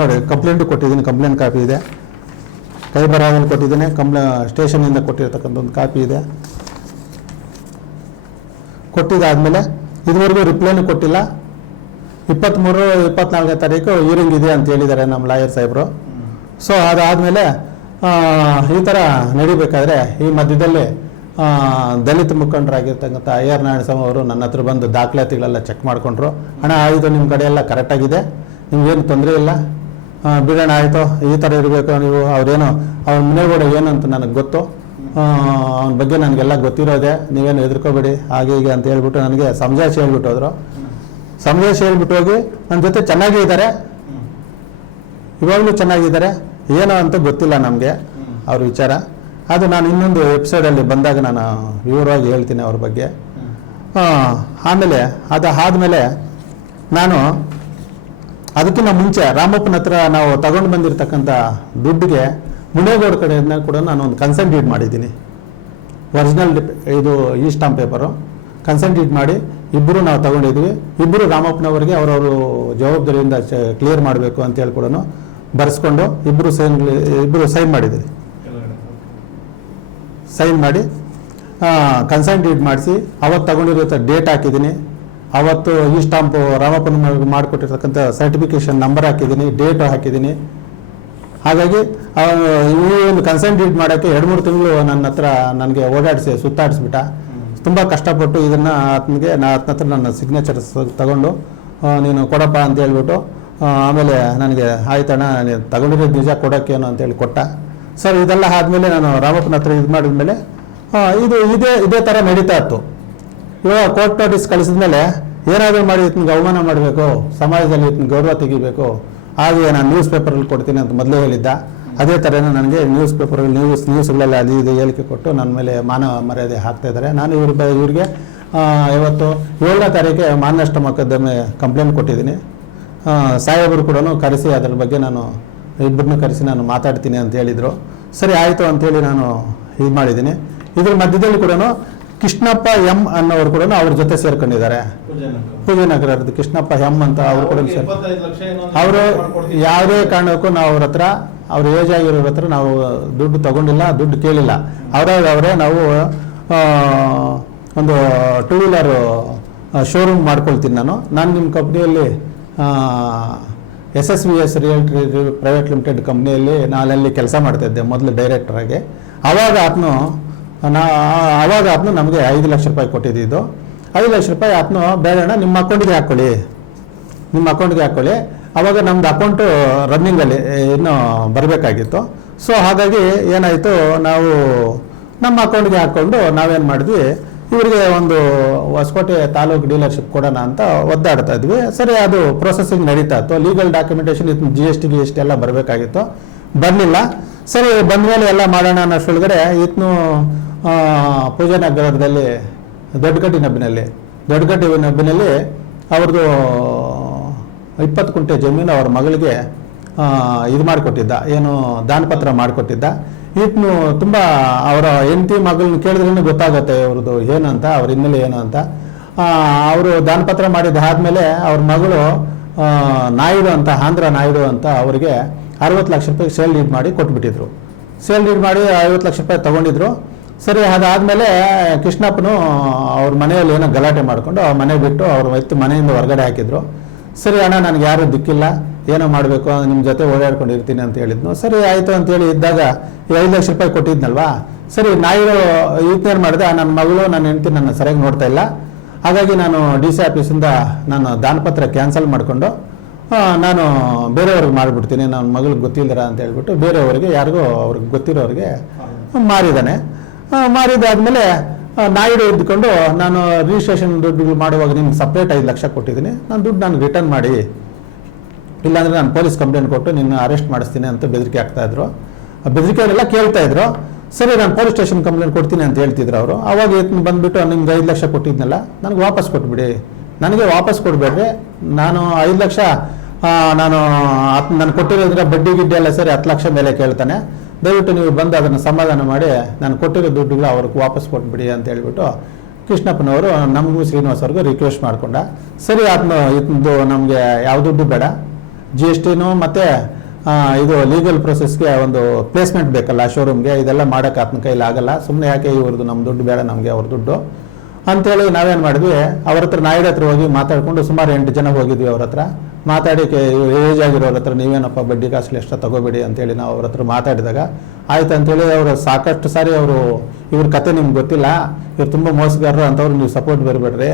ನೋಡಿ ಕಂಪ್ಲೇಂಟು ಕೊಟ್ಟಿದ್ದೀನಿ, ಕಂಪ್ಲೇಂಟ್ ಕಾಪಿ ಇದೆ, ಕೈ ಬರಹದಲ್ಲಿ ಕೊಟ್ಟಿದ್ದೀನಿ, ಸ್ಟೇಷನಿಂದ ಕೊಟ್ಟಿರ್ತಕ್ಕಂಥ ಒಂದು ಕಾಪಿ ಇದೆ. ಕೊಟ್ಟಿದ್ದಾದಮೇಲೆ ಇದುವರೆಗೂ ರಿಪ್ಲೈನೂ ಕೊಟ್ಟಿಲ್ಲ. 23, 24ನೇ ತಾರೀಕು ಹೀರಿಂಗ್ ಇದೆ ಅಂತ ಹೇಳಿದ್ದಾರೆ ನಮ್ಮ ಲಾಯರ್ ಸಾಹೇಬರು. ಸೊ ಅದಾದಮೇಲೆ ಈ ಥರ ನಡಿಬೇಕಾದ್ರೆ ಈ ಮಧ್ಯದಲ್ಲಿ ದಲಿತ ಮುಖಂಡರಾಗಿರ್ತಕ್ಕಂಥ IR ನಾರಾಯಣಸ್ವಾಮಿ ಅವರು ನನ್ನ ಹತ್ರ ಬಂದು ದಾಖಲಾತಿಗಳೆಲ್ಲ ಚೆಕ್ ಮಾಡಿಕೊಂಡ್ರು. ಅಣ್ಣ ಆಯಿತು, ನಿಮ್ಮ ಕಡೆ ಎಲ್ಲ ಕರೆಕ್ಟಾಗಿದೆ, ನಿಮಗೇನು ತೊಂದರೆ ಇಲ್ಲ, ಬಿಡೋಣ ಆಯಿತು, ಈ ಥರ ಇರಬೇಕು ನೀವು. ಅವ್ರೇನು ಅವ್ರ ಮನೆಗೂಡ ಏನು ಅಂತ ನನಗೆ ಗೊತ್ತು, ಅವನ ಬಗ್ಗೆ ನನಗೆಲ್ಲ ಗೊತ್ತಿರೋದೆ, ನೀವೇನು ಹೆದರ್ಕೋಬೇಡಿ ಹಾಗೆ ಹೀಗೆ ಅಂತ ಹೇಳ್ಬಿಟ್ಟು ನನಗೆ ಸಮಜಾಯಿಸಿ ಹೇಳ್ಬಿಟ್ಟು ಹೋದರು. ಸಮಜಾಯಿಸಿ ಹೇಳ್ಬಿಟ್ಟು ಹೋಗಿ ನನ್ನ ಜೊತೆ ಚೆನ್ನಾಗೇ ಇದ್ದಾರೆ, ಇವಾಗಲೂ ಚೆನ್ನಾಗಿದ್ದಾರೆ, ಏನೋ ಅಂತ ಗೊತ್ತಿಲ್ಲ ನಮಗೆ ಅವ್ರ ವಿಚಾರ. ಅದು ನಾನು ಇನ್ನೊಂದು ಎಪಿಸೋಡಲ್ಲಿ ಬಂದಾಗ ನಾನು ವಿವರವಾಗಿ ಹೇಳ್ತೀನಿ ಅವ್ರ ಬಗ್ಗೆ. ಆಮೇಲೆ ಆದಮೇಲೆ ನಾನು ಅದಕ್ಕಿಂತ ಮುಂಚೆ ರಾಮಪ್ಪನ ಹತ್ರ ನಾವು ತಗೊಂಡು ಬಂದಿರತಕ್ಕಂಥ ದುಡ್ಡಿಗೆ ಮುನೇಗೌಡ ಕಡೆಯಿಂದ ಕೂಡ ನಾನು ಒಂದು ಕನ್ಸೆಂಟ್ ಡೀಡ್ ಮಾಡಿದ್ದೀನಿ. ಒರಿಜಿನಲ್ ಇದು ಈ ಸ್ಟಾಂಪ್ ಪೇಪರು ಕನ್ಸೆಂಟ್ ಡೀಡ್ ಮಾಡಿ ಇಬ್ಬರು ನಾವು ತಗೊಂಡಿದ್ವಿ. ಇಬ್ಬರು ರಾಮಪ್ಪನವರಿಗೆ ಅವರವರು ಜವಾಬ್ದಾರಿಯಿಂದ ಕ್ಲಿಯರ್ ಮಾಡಬೇಕು ಅಂತ ಹೇಳಿ ಕೂಡ ಬರೆಸ್ಕೊಂಡು ಇಬ್ಬರು ಸೈನ್ ಮಾಡಿದ್ದೀವಿ. ಸೈನ್ ಮಾಡಿ ಕನ್ಸೆಂಟ್ ಡೀಡ್ ಮಾಡಿಸಿ ಅವತ್ತು ತಗೊಂಡಿರೋ ಡೇಟ್ ಹಾಕಿದ್ದೀನಿ. ಅವತ್ತು ಈ ಸ್ಟಾಂಪು ರಾಮಪ್ಪನ ಮಾಡಿಕೊಟ್ಟಿರ್ತಕ್ಕಂಥ ಸರ್ಟಿಫಿಕೇಷನ್ ನಂಬರ್ ಹಾಕಿದ್ದೀನಿ, ಡೇಟು ಹಾಕಿದ್ದೀನಿ. ಹಾಗಾಗಿ ಈ ಒಂದು ಕನ್ಸೆಂಟ್ ಡೀಡ್ ಮಾಡೋಕ್ಕೆ 2-3 ತಿಂಗಳು ನನ್ನ ಹತ್ರ ನನಗೆ ಸುತ್ತಾಡಿಸ್ಬಿಟ್ಟ. ತುಂಬ ಕಷ್ಟಪಟ್ಟು ಇದನ್ನು ಆತನಿಗೆ ಆತನ ಹತ್ರ ನನ್ನ ಸಿಗ್ನೇಚರ್ಸ್ ತಗೊಂಡು ನೀನು ಕೊಡಪ್ಪ ಅಂತ ಹೇಳ್ಬಿಟ್ಟು ಆಮೇಲೆ ನನಗೆ ಆಯ್ತಣ್ಣ ನೀನು ತಗೊಂಡಿರೋದು ನಿಜ ಕೊಡೋಕ್ಕೇನು ಅಂತೇಳಿ ಕೊಟ್ಟ. ಸರ್ ಇದೆಲ್ಲ ಆದಮೇಲೆ ನಾನು ರಾಮಪ್ಪನ ಹತ್ರ ಇದು ಮಾಡಿದ್ಮೇಲೆ ಇದೇ ಥರ ನಡೀತಾ ಇತ್ತು. ಇವಾಗ ಕೋರ್ಟ್ ನೋಟಿಸ್ ಕಳಿಸಿದ್ಮೇಲೆ ಏನಾದರೂ ಮಾಡಿ ಇತನಿಗೆ ಅವಮಾನ ಮಾಡಬೇಕು, ಸಮಾಜದಲ್ಲಿ ಇತನ ಗೌರವ ತೆಗಿಬೇಕು, ಹಾಗೆ ನಾನು ನ್ಯೂಸ್ ಪೇಪರಲ್ಲಿ ಕೊಡ್ತೀನಿ ಅಂತ ಮೊದಲೇ ಹೇಳಿದ್ದ. ಅದೇ ಥರನೇ ನನಗೆ ನ್ಯೂಸ್ಗಳಲ್ಲಿ ಅದು ಇದು ಹೇಳಿಕೆ ಕೊಟ್ಟು ನನ್ನ ಮೇಲೆ ಮಾನ ಮರ್ಯಾದೆ ಹಾಕ್ತಾ ಇದ್ದಾರೆ. ನಾನು ಇವ್ರಿಗೆ ಇವತ್ತು 7ನೇ ತಾರೀಕಿಗೆ ಮಾನನಷ್ಟ ಮೊಕದ್ದಮೆ ಕಂಪ್ಲೇಂಟ್ ಕೊಟ್ಟಿದ್ದೀನಿ. ಸಾಹೇಬರು ಕೂಡ ಕರೆಸಿ ಅದರ ಬಗ್ಗೆ ನಾನು ಇಬ್ಬರನ್ನೂ ಕರೆಸಿ ನಾನು ಮಾತಾಡ್ತೀನಿ ಅಂತ ಹೇಳಿದರು. ಸರಿ ಆಯಿತು ಅಂತೇಳಿ ನಾನು ಇದು ಮಾಡಿದ್ದೀನಿ. ಇದ್ರ ಮಧ್ಯದಲ್ಲಿ ಕೂಡ ಕೃಷ್ಣಪ್ಪ ಎಂ ಅನ್ನೋರು ಕೂಡ ಅವ್ರ ಜೊತೆ ಸೇರ್ಕೊಂಡಿದ್ದಾರೆ. ಪೂಜೆನಗರದ ಕೃಷ್ಣಪ್ಪ ಎಂ ಅಂತ ಅವರು ಕೂಡ ಅವರು ಯಾವುದೇ ಕಾರಣಕ್ಕೂ ನಾವು ಅವ್ರ ಹತ್ರ ಅವ್ರ ಏಜ್ ಆಗಿರೋರ ಹತ್ರ ನಾವು ದುಡ್ಡು ತಗೊಂಡಿಲ್ಲ, ದುಡ್ಡು ಕೇಳಿಲ್ಲ. ಅವರೇ ನಾವು ಒಂದು 2 ವೀಲರ್ ಶೋರೂಮ್ ಮಾಡ್ಕೊಳ್ತೀನಿ. ನಾನು ನಿಮ್ಮ ಕಂಪ್ನಿಯಲ್ಲಿ SSVS ರಿಯಲ್ಟಿ ಪ್ರೈವೇಟ್ ಲಿಮಿಟೆಡ್ ಕಂಪ್ನಿಯಲ್ಲಿ ನಾನಲ್ಲಿ ಕೆಲಸ ಮಾಡ್ತಾಯಿದ್ದೆ ಮೊದಲು ಡೈರೆಕ್ಟರಾಗಿ. ಆವಾಗ ಆತನು ನಮಗೆ 5 ಲಕ್ಷ ರೂಪಾಯಿ ಕೊಟ್ಟಿದ್ದು. 5 ಲಕ್ಷ ರೂಪಾಯಿ ಆತನು ಬೇಡಣ್ಣ ನಿಮ್ಮ ಅಕೌಂಟಿಗೆ ಹಾಕ್ಕೊಳ್ಳಿ. ಆವಾಗ ನಮ್ಮದು ಅಕೌಂಟು ರನ್ನಿಂಗಲ್ಲಿ ಇನ್ನೂ ಬರಬೇಕಾಗಿತ್ತು. ಸೊ ಹಾಗಾಗಿ ಏನಾಯಿತು, ನಾವು ನಮ್ಮ ಅಕೌಂಟ್ಗೆ ಹಾಕ್ಕೊಂಡು ನಾವೇನು ಮಾಡಿದ್ವಿ, ಇವರಿಗೆ ಒಂದು ಹೊಸಕೋಟೆ ತಾಲೂಕು ಡೀಲರ್ಶಿಪ್ ಕೊಡೋಣ ಅಂತ ಒದ್ದಾಡ್ತಾ ಇದ್ವಿ. ಸರಿ, ಅದು ಪ್ರೊಸೆಸಿಂಗ್ ನಡೀತಾ ಇತ್ತು. ಲೀಗಲ್ ಡಾಕ್ಯುಮೆಂಟೇಷನ್ GST ಎಲ್ಲ ಬರಬೇಕಾಗಿತ್ತು, ಬರಲಿಲ್ಲ. ಸರಿ, ಬಂದಮೇಲೆ ಎಲ್ಲ ಮಾಡೋಣ ಅನ್ನೋಷ್ಟೊಳಗಡೆ ಈತನು ಪೂಜಾನಗರದಲ್ಲಿ ದೊಡ್ಡಗಟ್ಟಿ ನಬ್ಬಿನಲ್ಲಿ ಅವ್ರದ್ದು 20 ಕುಂಟೆ ಜಮೀನು ಅವ್ರ ಮಗಳಿಗೆ ಇದು ಮಾಡಿಕೊಟ್ಟಿದ್ದ, ಏನು ದಾನಪತ್ರ ಮಾಡಿಕೊಟ್ಟಿದ್ದ. ಈತನು ತುಂಬ ಅವರ ಹೆಂಡತಿ ಮಗಳನ್ನ ಕೇಳಿದ್ರೂ ಗೊತ್ತಾಗುತ್ತೆ ಅವ್ರದ್ದು ಏನು ಅಂತ, ಅವ್ರ ಹಿನ್ನೆಲೆ ಏನು ಅಂತ. ಅವರು ದಾನಪತ್ರ ಮಾಡಿದ್ದಾದಮೇಲೆ ಅವ್ರ ಮಗಳು ನಾಯ್ಡು ಅಂತ, ಆಂಧ್ರ ನಾಯ್ಡು ಅಂತ ಅವರಿಗೆ 60 ಲಕ್ಷ ರೂಪಾಯಿ ಸೇಲ್ ಡೀಡ್ ಮಾಡಿ ಕೊಟ್ಬಿಟ್ಟಿದ್ರು. ಸೇಲ್ ಡೀಡ್ ಮಾಡಿ 50 ಲಕ್ಷ ರೂಪಾಯಿ ತೊಗೊಂಡಿದ್ರು. ಸರಿ, ಅದಾದಮೇಲೆ ಕೃಷ್ಣಪ್ಪನು ಅವ್ರ ಮನೆಯಲ್ಲಿ ಏನೋ ಗಲಾಟೆ ಮಾಡಿಕೊಂಡು ಅವ್ರ ಮನೆ ಬಿಟ್ಟು ಅವ್ರ ಮನೆಯಿಂದ ಹೊರಗಡೆ ಹಾಕಿದ್ರು. ಸರಿ ಅಣ್ಣ, ನನಗೆ ಯಾರೂ ದಿಕ್ಕಿಲ್ಲ, ಏನೋ ಮಾಡಬೇಕು, ನಿಮ್ಮ ಜೊತೆ ಓಡಾಡ್ಕೊಂಡಿರ್ತೀನಿ ಅಂತ ಹೇಳಿದ್ನು. ಸರಿ ಆಯಿತು ಅಂತೇಳಿ ಇದ್ದಾಗ 5 ಲಕ್ಷ ರೂಪಾಯಿ ಕೊಟ್ಟಿದ್ನಲ್ವಾ. ಸರಿ, ನಾಯಿಗಳು ಈತನೇನು ಮಾಡಿದೆ, ನನ್ನ ಮಗಳು ನನ್ನ ಹೆಂಡತಿ ನನ್ನ ಸರಿಯಾಗಿ ನೋಡ್ತಾ ಇಲ್ಲ, ಹಾಗಾಗಿ ನಾನು DC ಆಫೀಸಿಂದ ನಾನು ದಾನಪತ್ರ ಕ್ಯಾನ್ಸಲ್ ಮಾಡಿಕೊಂಡು ನಾನು ಬೇರೆಯವ್ರಿಗೆ ಮಾಡಿಬಿಡ್ತೀನಿ, ನನ್ನ ಮಗಳಿಗೆ ಗೊತ್ತಿಲ್ಲರ ಅಂತ ಹೇಳ್ಬಿಟ್ಟು ಬೇರೆಯವ್ರಿಗೆ ಯಾರಿಗೂ ಅವ್ರಿಗೆ ಗೊತ್ತಿರೋರಿಗೆ ಮಾರಿದ್ದಾನೆ. ಮಾರಿದಾದ್ಮೇಲೆ ನಾಯ್ಡು ಇದ್ದುಕೊಂಡು ನಾನು ರಿಜಿಸ್ಟ್ರೇಷನ್ ದುಡ್ಡುಗಳು ಮಾಡುವಾಗ ನಿಮ್ಗೆ ಸಪ್ರೇಟ್ 5 ಲಕ್ಷ ಕೊಟ್ಟಿದ್ದೀನಿ, ನಾನು ದುಡ್ಡು ನನಗೆ ರಿಟರ್ನ್ ಮಾಡಿ, ಇಲ್ಲಾಂದರೆ ನಾನು ಪೊಲೀಸ್ ಕಂಪ್ಲೇಂಟ್ ಕೊಟ್ಟು ನಿನ್ನ ಅರೆಸ್ಟ್ ಮಾಡಿಸ್ತೀನಿ ಅಂತ ಬೆದರಿಕೆ ಆಗ್ತಾಯಿದ್ರು. ಬೆದರಿಕೆಯವರೆಲ್ಲ ಕೇಳ್ತಾಯಿದ್ರು. ಸರಿ, ನಾನು ಪೊಲೀಸ್ ಸ್ಟೇಷನ್ ಕಂಪ್ಲೇಂಟ್ ಕೊಡ್ತೀನಿ ಅಂತ ಹೇಳ್ತಿದ್ರು ಅವರು. ಆವಾಗ ಬಂದುಬಿಟ್ಟು ನಿಮ್ಗೆ 5 ಲಕ್ಷ ಕೊಟ್ಟಿದ್ನಲ್ಲ, ನನಗೆ ವಾಪಸ್ ಕೊಟ್ಬಿಡಿ, ನನಗೆ ವಾಪಸ್ ಕೊಡಬೇಡ್ರಿ, ನಾನು 5 ಲಕ್ಷ ನಾನು ನಾನು ಕೊಟ್ಟಿರೋದ್ರೆ ಬಡ್ಡಿ ಗಿಡ್ಡಿ ಎಲ್ಲ ಸೇರಿ 10 ಲಕ್ಷ ಮೇಲೆ ಕೇಳ್ತಾನೆ, ದಯವಿಟ್ಟು ನೀವು ಬಂದು ಅದನ್ನು ಸಮಾಧಾನ ಮಾಡಿ ನಾನು ಕೊಟ್ಟಿರೋ ದುಡ್ಡುಗಳು ಅವ್ರಿಗೆ ವಾಪಸ್ ಕೊಟ್ಬಿಡಿ ಅಂತ ಹೇಳ್ಬಿಟ್ಟು ಕೃಷ್ಣಪ್ಪನವರು ನಮಗೂ ಶ್ರೀನಿವಾಸ್ ಅವ್ರಿಗೂ ರಿಕ್ವೆಸ್ಟ್ ಮಾಡ್ಕೊಂಡ. ಸರಿ ಆತ್ಮ ಇದು ನಮಗೆ ಯಾವ ದುಡ್ಡು ಬೇಡ, GSTನೂ ಮತ್ತು ಇದು ಲೀಗಲ್ ಪ್ರೊಸೆಸ್ಗೆ ಒಂದು ಪ್ಲೇಸ್ಮೆಂಟ್ ಬೇಕಲ್ಲ ಶೋರೂಮ್ಗೆ, ಇದೆಲ್ಲ ಮಾಡೋಕ್ಕೆ ಆತನ ಕೈಲಿ ಆಗಲ್ಲ, ಸುಮ್ಮನೆ ಯಾಕೆ ಇವ್ರದ್ದು ನಮ್ಮ ದುಡ್ಡು ಬೇಡ ನಮಗೆ ಅವ್ರ ದುಡ್ಡು ಅಂತೇಳಿ ನಾವೇನು ಮಾಡಿದ್ವಿ, ಅವ್ರ ಹತ್ರ ನಾಯ್ಡು ಹತ್ರ ಹೋಗಿ ಮಾತಾಡಿಕೊಂಡು ಸುಮಾರು 8 ಜನ ಹೋಗಿದ್ವಿ. ಅವ್ರ ಹತ್ರ ಮಾತಾಡಿ ಏಜ್ ಆಗಿರೋರ ಹತ್ರ ನೀವೇನಪ್ಪ ಬಡ್ಡಿ ಕಾಸಲ್ಲಿ ಎಷ್ಟು ತಗೋಬೇಡಿ ಅಂತೇಳಿ ನಾವು ಅವ್ರ ಹತ್ರ ಮಾತಾಡಿದಾಗ ಆಯ್ತು ಅಂತೇಳಿ ಅವರು ಸಾಕಷ್ಟು ಸಾರಿ ಅವರು ಇವ್ರ ಕತೆ ನಿಮ್ಗೆ ಗೊತ್ತಿಲ್ಲ, ಇವ್ರು ತುಂಬ ಮೋಸಗಾರರು ಅಂತವ್ರು ನೀವು ಸಪೋರ್ಟ್ ಬರಬೇಡ್ರಿ,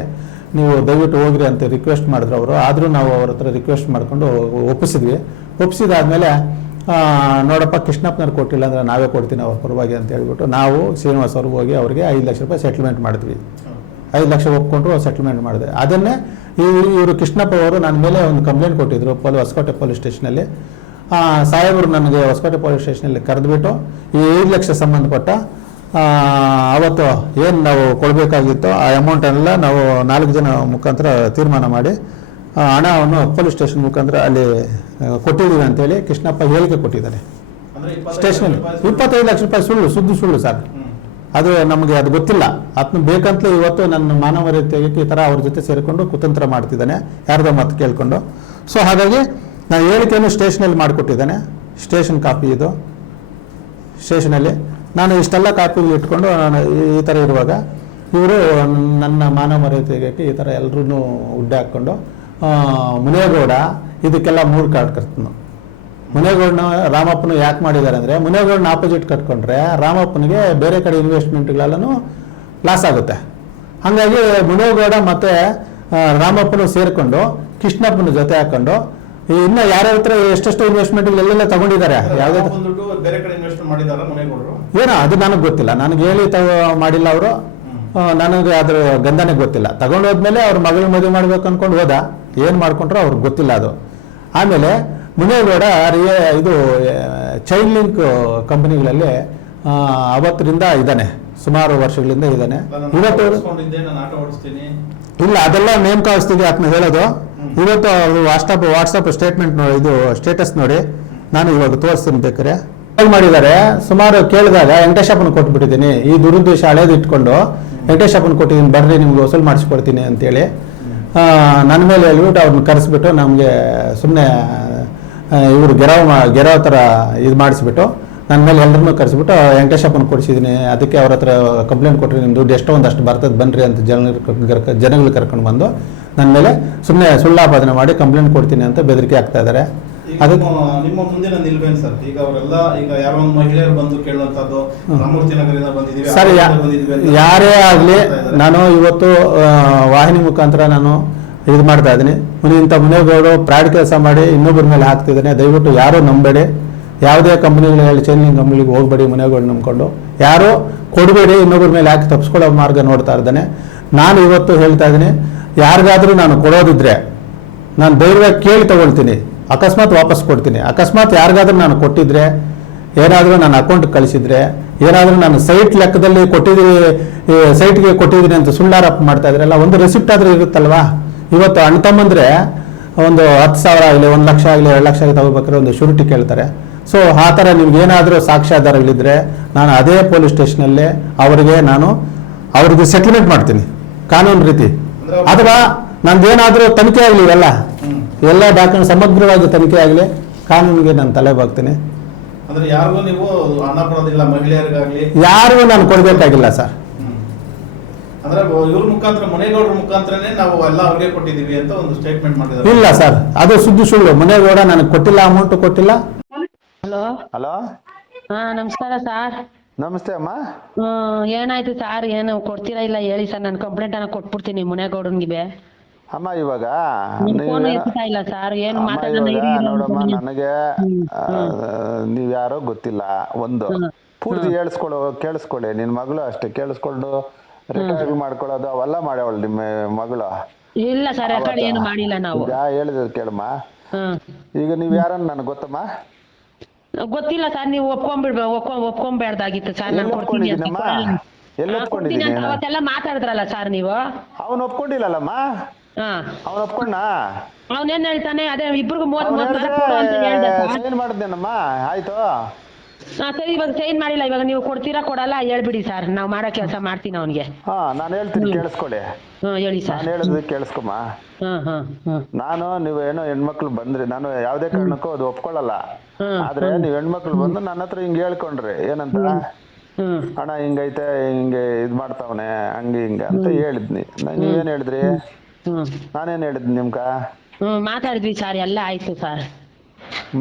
ನೀವು ದಯವಿಟ್ಟು ಹೋಗ್ರಿ ಅಂತ ರಿಕ್ವೆಸ್ಟ್ ಮಾಡಿದ್ರು ಅವರು. ಆದರೂ ನಾವು ಅವ್ರ ಹತ್ರ ರಿಕ್ವೆಸ್ಟ್ ಮಾಡಿಕೊಂಡು ಒಪ್ಪಿಸಿದ್ವಿ. ಒಪ್ಪಿಸಿದಾದ್ಮೇಲೆ ನೋಡಪ್ಪ ಕೃಷ್ಣಪ್ಪನವ್ರು ಕೊಟ್ಟಿಲ್ಲ ಅಂದರೆ ನಾವೇ ಕೊಡ್ತೀನಿ ಅವ್ರ ಪರವಾಗಿ ಅಂತ ಹೇಳ್ಬಿಟ್ಟು ನಾವು ಶ್ರೀನಿವಾಸ್ ಅವ್ರಿಗೆ ಹೋಗಿ ಅವ್ರಿಗೆ 5 ಲಕ್ಷ ರೂಪಾಯಿ ಸೆಟ್ಲ್ಮೆಂಟ್ ಮಾಡಿದ್ವಿ. 5 ಲಕ್ಷ ಒಪ್ಕೊಂಡ್ರು ಸೆಟ್ಲ್ಮೆಂಟ್ ಮಾಡಿದೆ. ಅದನ್ನೇ ಇವರು ಕೃಷ್ಣಪ್ಪ ಅವರು ನನ್ನ ಮೇಲೆ ಒಂದು ಕಂಪ್ಲೇಂಟ್ ಕೊಟ್ಟಿದ್ರು ಹೊಸಕೋಟೆ ಪೊಲೀಸ್ ಸ್ಟೇಷನಲ್ಲಿ. ಸಾಹೇಬರು ನನಗೆ ಹೊಸಕೋಟೆ ಪೊಲೀಸ್ ಸ್ಟೇಷನಲ್ಲಿ ಕರೆದುಬಿಟ್ಟು ಈ 5 ಲಕ್ಷ ಸಂಬಂಧಪಟ್ಟ ಅವತ್ತು ಏನು ನಾವು ಕೊಡಬೇಕಾಗಿತ್ತು ಆ ಅಮೌಂಟನ್ನೆಲ್ಲ ನಾವು 4 ಜನ ಮುಖಾಂತರ ತೀರ್ಮಾನ ಮಾಡಿ ಹಣವನ್ನು ಪೊಲೀಸ್ ಸ್ಟೇಷನ್ ಮುಖಾಂತರ ಅಲ್ಲಿ ಕೊಟ್ಟಿದ್ದೀವಿ ಅಂತೇಳಿ ಕೃಷ್ಣಪ್ಪ ಹೇಳಿಕೆ ಕೊಟ್ಟಿದ್ದಾರೆ ಸ್ಟೇಷನಲ್ಲಿ. 25 ಲಕ್ಷ ರೂಪಾಯಿ ಸುಳ್ಳು ಸರ್. ಅದು ನಮಗೆ ಅದು ಗೊತ್ತಿಲ್ಲ, ಅದನ್ನ ಬೇಕಂತಲೇ ಇವತ್ತು ನನ್ನ ಮಾನವ ತೆಗೆಕ್ಕೆ ಈ ಥರ ಅವ್ರ ಜೊತೆ ಸೇರಿಕೊಂಡು ಕುತಂತ್ರ ಮಾಡ್ತಿದ್ದಾನೆ ಯಾರ್ದೋ ಮಾತು ಕೇಳಿಕೊಂಡು. ಸೊ ಹಾಗಾಗಿ ನಾನು ಹೇಳಿಕೆಯನ್ನು ಸ್ಟೇಷನಲ್ಲಿ ಮಾಡಿಕೊಟ್ಟಿದ್ದಾನೆ, ಸ್ಟೇಷನ್ ಕಾಪಿ ಇದು. ಸ್ಟೇಷನಲ್ಲಿ ನಾನು ಇಷ್ಟೆಲ್ಲ ಕಾಪಿಗಳು ಇಟ್ಕೊಂಡು ನಾನು ಈ ಥರ ಇರುವಾಗ ಇವರು ನನ್ನ ಮಾನವ ತೆಗೆಕ್ಕೆ ಈ ಥರ ಎಲ್ಲರೂ ಉಡ್ಡೆ ಹಾಕ್ಕೊಂಡು ಮುನೇಗೌಡ ಇದಕ್ಕೆಲ್ಲ 3 ಕಾರ್ಡ್ ಕಟ್ತನು. ಮುನೇಗೌಡನ ರಾಮಪ್ಪನ ಯಾಕೆ ಮಾಡಿದ್ದಾರೆ ಅಂದರೆ ಮುನೇಗೌಡನ ಆಪೋಸಿಟ್ ಕಟ್ಕೊಂಡ್ರೆ ರಾಮಪ್ಪನಿಗೆ ಬೇರೆ ಕಡೆ ಇನ್ವೆಸ್ಟ್ಮೆಂಟ್ಗಳೆಲ್ಲನೂ ಲಾಸ್ ಆಗುತ್ತೆ. ಹಾಗಾಗಿ ಮುನೇಗೌಡ ಮತ್ತು ರಾಮಪ್ಪನು ಸೇರಿಕೊಂಡು ಕೃಷ್ಣಪ್ಪನ ಜೊತೆ ಹಾಕೊಂಡು ಇನ್ನು ಯಾರ್ಯಾರ ಹತ್ರ ಎಷ್ಟೆಷ್ಟು ಇನ್ವೆಸ್ಟ್ಮೆಂಟ್ಗಳೆಲ್ಲ ತಗೊಂಡಿದ್ದಾರೆ, ಯಾವುದೇ ಏನೋ ಅದು ನನಗೆ ಗೊತ್ತಿಲ್ಲ, ನನಗೆ ಹೇಳಿ ಮಾಡಿಲ್ಲ ಅವರು, ನನಗೆ ಅದ್ರ ಗಂಧನೇ ಗೊತ್ತಿಲ್ಲ. ತಗೊಂಡು ಹೋದ್ಮೇಲೆ ಅವ್ರ ಮಗಳ ಮದುವೆ ಮಾಡ್ಬೇಕು ಅಂದ್ಕೊಂಡು ಹೋದ, ಏನು ಮಾಡ್ಕೊಂಡ್ರು ಅವ್ರಿಗೆ ಗೊತ್ತಿಲ್ಲ ಅದು. ಆಮೇಲೆ ಮುನೇಗೌಡ ಇದು ಚೈನ್ ಲಿಂಕ್ ಕಂಪನಿಗಳಲ್ಲಿ ಅವತ್ತರಿಂದ ಇದ್ದಾನೆ, ಸುಮಾರು ವರ್ಷಗಳಿಂದ ಇದ್ದಾನೆ. ಇವತ್ತು ಇಲ್ಲ ಅದೆಲ್ಲ ನೇಮಕಾಣಿಸ್ತಿದೆ ಅದನ್ನ ಹೇಳೋದು. ಇವತ್ತು ವಾಟ್ಸಪ್ ಸ್ಟೇಟ್ಮೆಂಟ್ ನೋಡಿ, ಇದು ಸ್ಟೇಟಸ್ ನೋಡಿ, ನಾನು ಇವಾಗ ತೋರಿಸ್ತೀನಿ ಬೇಕಾರೆ. ಮಾಡಿದ್ದಾರೆ ಸುಮಾರು ಕೇಳಿದಾಗ ವೆಂಕಟೇಶಪ್ಪನ ಕೊಟ್ಬಿಟ್ಟಿದ್ದೀನಿ, ಈ ದುರುದ್ದೇಶ ಹಳೇದು ಇಟ್ಕೊಂಡು ವೆಂಕಟೇಶಪ್ಪನ ಕೊಟ್ಟಿದ್ದೀನಿ ಬರ್ರಿ ನಿಮ್ಗೆ ವಸೂಲು ಮಾಡಿಸ್ಕೊಡ್ತೀನಿ ಅಂತೇಳಿ ನನ್ನ ಮೇಲೆ ಹೇಳ್ಬಿಟ್ಟು ಅವ್ರನ್ನ ಕರೆಸ್ಬಿಟ್ಟು ನಮಗೆ ಸುಮ್ಮನೆ ಇವರು ಗೆರವ್ ಥರ ಇದು ಮಾಡಿಸ್ಬಿಟ್ಟು ನನ್ನ ಮೇಲೆ ಎಲ್ಲರನ್ನೂ ಕರೆಸ್ಬಿಟ್ಟು ವೆಂಕಟೇಶಪ್ಪನ ಕೊಡಿಸಿದ್ದೀನಿ, ಅದಕ್ಕೆ ಅವ್ರ ಹತ್ರ ಕಂಪ್ಲೇಂಟ್ ಕೊಟ್ಟರೆ ನಿಮ್ಮ ದುಡ್ಡು ಎಷ್ಟೋ ಒಂದಷ್ಟು ಬರ್ತದೆ ಬನ್ನಿರಿ ಅಂತ ಜನಗಳು ಕರ್ಕೊಂಡು ಬಂದು ನನ್ನ ಮೇಲೆ ಸುಮ್ಮನೆ ಸುಳ್ಳಾಪಾದನೆ ಮಾಡಿ ಕಂಪ್ಲೇಂಟ್ ಕೊಡ್ತೀನಿ ಅಂತ ಬೆದರಿಕೆ ಆಗ್ತಾ ಇದ್ದಾರೆ. ಅದಕ್ಕೆ ನಿಮ್ಮ ಮುಂದಿನ ನಿಲ್ವೇನು ಸರ್? ಈಗ ಅವರೆಲ್ಲ ಈಗ ಯಾರೋ ಒಂದು ಮಹಿಳೆಯರು ಬಂದು ಕೇಳುವಂಥದ್ದು ರಾಮಮೂರ್ತಿ ನಗರದಿಂದ ಬಂದಿದ್ದೀವಿ ಸರ್, ಯಾರೇ ಆಗಲಿ ನಾನು ಇವತ್ತು ವಾಹಿನಿ ಮುಖಾಂತರ ನಾನು ಇದು ಮಾಡ್ತಾ ಇದ್ದೀನಿ. ಇಂಥ ಮುನೇಗೌಡರು ಪ್ರಾಡ್ ಕೆಲಸ ಮಾಡಿ ಇನ್ನೊಬ್ಬರ ಮೇಲೆ ಹಾಕ್ತಿದ್ದಾನೆ, ದಯವಿಟ್ಟು ಯಾರೂ ನಂಬೇಡಿ, ಯಾವುದೇ ಕಂಪ್ನಿಗಳು ಹೇಳಿ ಚೈನಿಂಗ್ ಕಂಪ್ನಿಗೆ ಹೋಗಬೇಡಿ, ಮುನೇಗೌಡ ನಂಬ್ಕೊಂಡು ಯಾರು ಕೊಡಬೇಡಿ, ಇನ್ನೊಬ್ಬರ ಮೇಲೆ ಹಾಕಿ ತಪ್ಪಿಸ್ಕೊಳ್ಳೋ ಮಾರ್ಗ ನೋಡ್ತಾ ಇದ್ದಾನೆ. ನಾನು ಇವತ್ತು ಹೇಳ್ತಾ ಇದ್ದೀನಿ, ಯಾರಿಗಾದರೂ ನಾನು ಕೊಡೋದಿದ್ರೆ ನಾನು ಧೈರ್ಯವಾಗಿ ಕೇಳಿ ತಗೊಳ್ತೀನಿ, ಅಕಸ್ಮಾತ್ ವಾಪಸ್ ಕೊಡ್ತೀನಿ. ಅಕಸ್ಮಾತ್ ಯಾರಿಗಾದ್ರೂ ನಾನು ಕೊಟ್ಟಿದ್ರೆ, ಏನಾದರೂ ನನ್ನ ಅಕೌಂಟ್ಗೆ ಕಳಿಸಿದ್ರೆ, ಏನಾದರೂ ನಾನು ಸೈಟ್ ಲೆಕ್ಕದಲ್ಲಿ ಕೊಟ್ಟಿದ್ದೀನಿ, ಸೈಟ್ಗೆ ಕೊಟ್ಟಿದ್ದೀನಿ ಅಂತ ಸುಳ್ಳಾರೋಪ ಮಾಡ್ತಾ ಇದ್ರಲ್ಲ, ಒಂದು ರೆಸಿಪ್ಟ್ ಆದರೂ ಇರುತ್ತಲ್ವಾ. ಇವತ್ತು ಅಣ್ಣ ತಮ್ಮಂದ್ರೆ ಒಂದು 10,000 ಆಗಲಿ 1 ಲಕ್ಷ ಆಗಲಿ 2 ಲಕ್ಷ ಆಗಲಿ ತಗೋಬೇಕಾದ್ರೆ ಒಂದು ಶೂರಿಟಿ ಕೇಳ್ತಾರೆ. ಸೊ ಆ ಥರ ನಿಮ್ಗೆ ಏನಾದರೂ ಸಾಕ್ಷ್ಯಾಧಾರಗಳಿದ್ರೆ ನಾನು ಅದೇ ಪೊಲೀಸ್ ಸ್ಟೇಷನಲ್ಲೇ ಅವ್ರಿಗೆ ಸೆಟಲ್ಮೆಂಟ್ ಮಾಡ್ತೀನಿ ಕಾನೂನು ರೀತಿ. ಅಥವಾ ನಂದೇನಾದರೂ ತನಿಖೆ ಆಗಲಿ, ಎಲ್ಲ ಡಾಕ್ಯುಮೆಂಟ್ ಸಮಗ್ರವಾಗಿ ತನಿಖೆ ಆಗಲಿ, ಕಾನೂನಿಗೆ ನಾನು ತಲೆ ಬಾಗ್ತೀನಿ. ಯಾರಿಗೂ ನೀವು ಹಣ ಕೊಡೋದಿಲ್ಲ, ಮಹಿಳೆಯರಿಗಾಗಲಿ ಯಾರಿಗೂ ನಾನು ಕೊಡಬೇಕಾಗಿಲ್ಲ ಸರ್. ಅಂದ್ರೆ ಇವ್ರ ಮುಖಾಂತರ ಮುನೇಗೌಡರ ಮುಖಾಂತರನೇ ನಾವು ಎಲ್ಲ ಅವ್ರಿಗೆ ಕೊಟ್ಟಿದ್ದೀವಿ ಅಂತ ಒಂದು ಸ್ಟೇಟ್ಮೆಂಟ್ ಮಾಡಿದ್ದಾರೆ. ಇಲ್ಲ ಸರ್, ಅದು ಸುಳ್ಳು. ಮುನೇಗೌಡ ನನಗೆ ಕೊಟ್ಟಿಲ್ಲ, ಅಮೌಂಟ್ ಕೊಟ್ಟಿಲ್ಲ. ಹಲೋ ಹಲೋ, ನಮಸ್ಕಾರ ಸರ್. ನಮಸ್ತೆ ಅಮ್ಮ. ಏನಾಯ್ತು ಸರ್? ಏನು ಕೊಡ್ತೀರಾ ಇಲ್ಲ ಹೇಳಿ ಸರ್, ನಾನು ಕಂಪ್ಲೇಂಟ್ ಅನ್ನ ಕೊಟ್ಬಿಡ್ತೀನಿ ಮುನೇಗೌಡನ್ಗೆ. ಅಮ್ಮ ಇವಾಗ ಫೋನ್ ಎತ್ತಾ ಇಲ್ಲ ಸರ್, ಏನು ನೋಡಮ್ಮ, ನನಗೆ ನೀವ್ ಯಾರೋ ಗೊತ್ತಿಲ್ಲ, ಒಂದು ಪೂರ್ತಿ ಕೇಳಿಸ್ಕೊಳ್ಳಿ. ನಿನ್ ಮಗಳು ಅಷ್ಟೇ ಕೇಳಿಸ್ಕೊಂಡು ರೆಕಾರ್ಡ್ ಮಾಡ್ಕೊಳ್ಳೋದು ಅವೆಲ್ಲ ಮಾಡ್ಯಾವಳು ನಿಮ್ಮ ಮಗಳು. ಇಲ್ಲ ಸರ್, ರೆಕಾರ್ಡ್ ಏನು ಮಾಡಿಲ್ಲ ನಾವು. ಹೇಳಿದ್ ಕೇಳಮ್ಮ. ಈಗ ನೀವ್ ಯಾರನ್ನ ನನಗೆ ಗೊತ್ತಮ್ಮ? ಗೊತ್ತಿಲ್ಲ ಸರ್, ನೀವು ಒಪ್ಕೊಂಬೇಡ್ದಾಗಿತ್ತು ಸರ್. ನಾನು ಎಲ್ಲಿ ಒಪ್ಕೊಂಡಿದ್ದೀನಿ? ಅವತ್ತೆಲ್ಲ ಮಾತಾಡಿದ್ರಲ್ಲ ಸರ್ ನೀವು. ಅವನು ಒಪ್ಕೊಂಡಿಲ್ಲಲ್ಲಮ್ಮ. ಹಾ ಅವ್ನು ಒಪ್ಕೊಂಡ ಅವನೇನ್ ಹೇಳ್ತಾನೆ ಅದೇ ಇಬ್ರಿಗೂ ಅವ್ನು 30,000 ಹೇಳಿದ್ರೆ ಕೊಡು ಅಂತ ಹೇಳ್ದೆ ಸರ್. ಸೈನ್ ಮಾಡಿದ್ನೇನಮ್ಮ, ಆಯ್ತು. ಸರಿ ಇವಾಗ ಸೈನ್ ಮಾಡಿಲ್ಲ, ಇವಾಗ ನೀವು ಕೊಡ್ತೀರಾ ಕೊಡಲ್ಲ ಹೇಳ್ಬಿಡಿ ಸರ್, ನಾವು ಮಾಡೋ ಕೆಲಸ ಮಾಡ್ತೀನಿ ಅವನಿಗೆ. ಹಾ ನಾನು ಹೇಳ್ತೀನಿ ಕೇಳಿಸ್ಕೊಳ್ಳಿ. ಹೇಳಿ ಸರ್. ನಾನು ಹೇಳಿದ್ರೆ ಕೇಳಿಸ್ಕೊಮ್ಮ. ನಾನು ನೀವು ಏನೋ ಹೆಣ್ಮಕ್ಳು ಬಂದ್ರಿ, ನಾನು ಯಾವ್ದೇ ಕಾರಣಕ್ಕೂ ಅದು ಒಪ್ಕೊಳ್ಳಲ್ಲ. ಆದ್ರೆ ನೀವ್ ಹೆಣ್ಮಕ್ಳು ಬಂದು ನನ್ನ ಹತ್ರ ಹಿಂಗ್ ಹೇಳ್ಕೊಂಡ್ರಿ ಏನಂತ, ಅಣ್ಣ ಹಿಂಗೈತೆ ಹಿಂಗೆ ಇದ್ ಮಾಡ್ತಾವನೆ ಹಂಗೆ ಹಿಂಗೆ ಅಂತ ಹೇಳಿದ್ನಿ. ನೀವೇನ್ ಹೇಳಿದ್ರಿ? ನಾನೇನ್ ಹೇಳಿದ್ನಿ ನಿಮ್ಗ? ಮಾತಾಡಿದ್ವಿ ಸರ್, ಎಲ್ಲ ಆಯ್ತು ಸರ್.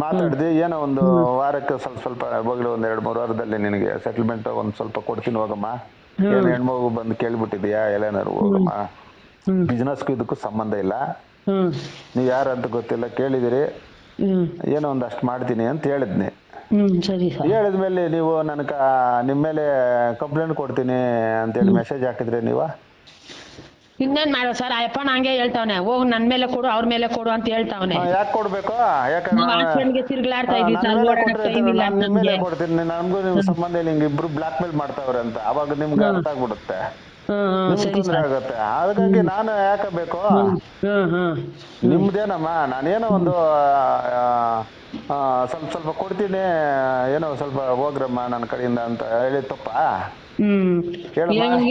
ಮಾತಾಡಿದ್ವಿ. ಏನೋ ಒಂದು ವಾರಕ್ಕೆ ಸ್ವಲ್ಪ ಹೋಗ್ಲಿ, ಒಂದ್ 2-3 ವಾರದಲ್ಲಿ ನಿನಗೆ ಸೆಟಲ್ಮೆಂಟ್ ಒಂದ್ ಸ್ವಲ್ಪ ಕೊಡ್ತೀನಿ ಹೋಗಮ್ಮ. ಏನ್ ಹೆಣ್ಮಗು ಬಂದು ಕೇಳ್ಬಿಟ್ಟಿದ್ಯಾ ಎಲ್ಲೇನಾರು ಹೋಗಮ್ಮ, ಬಿಸ್ನೆಸ್ಗೂ ಇದಕ್ಕೂ ಸಂಬಂಧ ಇಲ್ಲ, ನೀವ್ ಯಾರಂತ ಗೊತ್ತಿಲ್ಲ, ಕೇಳಿದಿರಿ, ಏನೋ ಒಂದಷ್ಟು ಮಾಡ್ತೀನಿ ಅಂತ ಹೇಳಿದ್ನಿ. ಸರಿ ಸರ್. ಹೇಳಿದ್ಮೇಲೆ ನೀವು ನನ್ಗ ನಿಮ್ ಮೇಲೆ ಕಂಪ್ಲೇಂಟ್ ಕೊಡ್ತೀನಿ ಅಂತೇಳಿ ಮೆಸೇಜ್ ಹಾಕಿದ್ರಿ ನೀವು. ಇನ್ನೇನ್ ಮಾಡೋ ಸರ್, ಅಯ್ಯಪ್ಪ ನಂಗೆ ಹೇಳ್ತಾವನೆ, ಹೋಗ್ ನನ್ ಮೇಲೆ ಕೊಡು ಅವ್ರ ಮೇಲೆ ಕೊಡು ಅಂತ ಹೇಳ್ತಾವನೆ. ಯಾಕೆ ಕೊಡ್ಬೇಕು? ನಾವು ಹಾಸ್ಪಿಟಲ್ಗೆ ತಿರ್ಗ್ಲಾಡ್ತಾ ಇದ್ವಿ ಸರ್, ಓಡಾಡಕ್ ಟೈಮ್ ಇಲ್ಲ ನಿಮ್ ಮೇಲೆ ನಮ್ಗೆ. ಕೊಡ್ತೀನಿ, ನನ್ಗೂ ನಿಮ್ ಸಂಬಂಧ ಇಲ್ಲ, ಹಿಂಗ್ ಇಬ್ರು ಬ್ಲಾಕ್ ಮೇಲ್ ಮಾಡ್ತಾವ್ರೆ ಅಂತ ಅವಾಗ ನಿಮ್ಗೆ ಅರ್ಥ ಆಗ್ಬಿಡುತ್ತೆ, ನಿಮ್ಗೆ ಸರಿ ತೊಂದ್ರೆ ಸರ್. ಆಗುತ್ತೆ. ಹಾಗಾಗಿ ನಾನು ಯಾಕೆ ಬೇಕು? ನಿಮ್ದೇನಮ್ಮ, ನಾನೇನೋ ಒಂದು ಸ್ವಲ್ಪ ಕೊಡ್ತೀನಿ, ಏನೋ ಸ್ವಲ್ಪ ಹೋಗ್ರಮ್ಮ ನನ್ನ ಕಡೆಯಿಂದ ಅಂತ ಹೇಳಿ ತಪ್ಪ?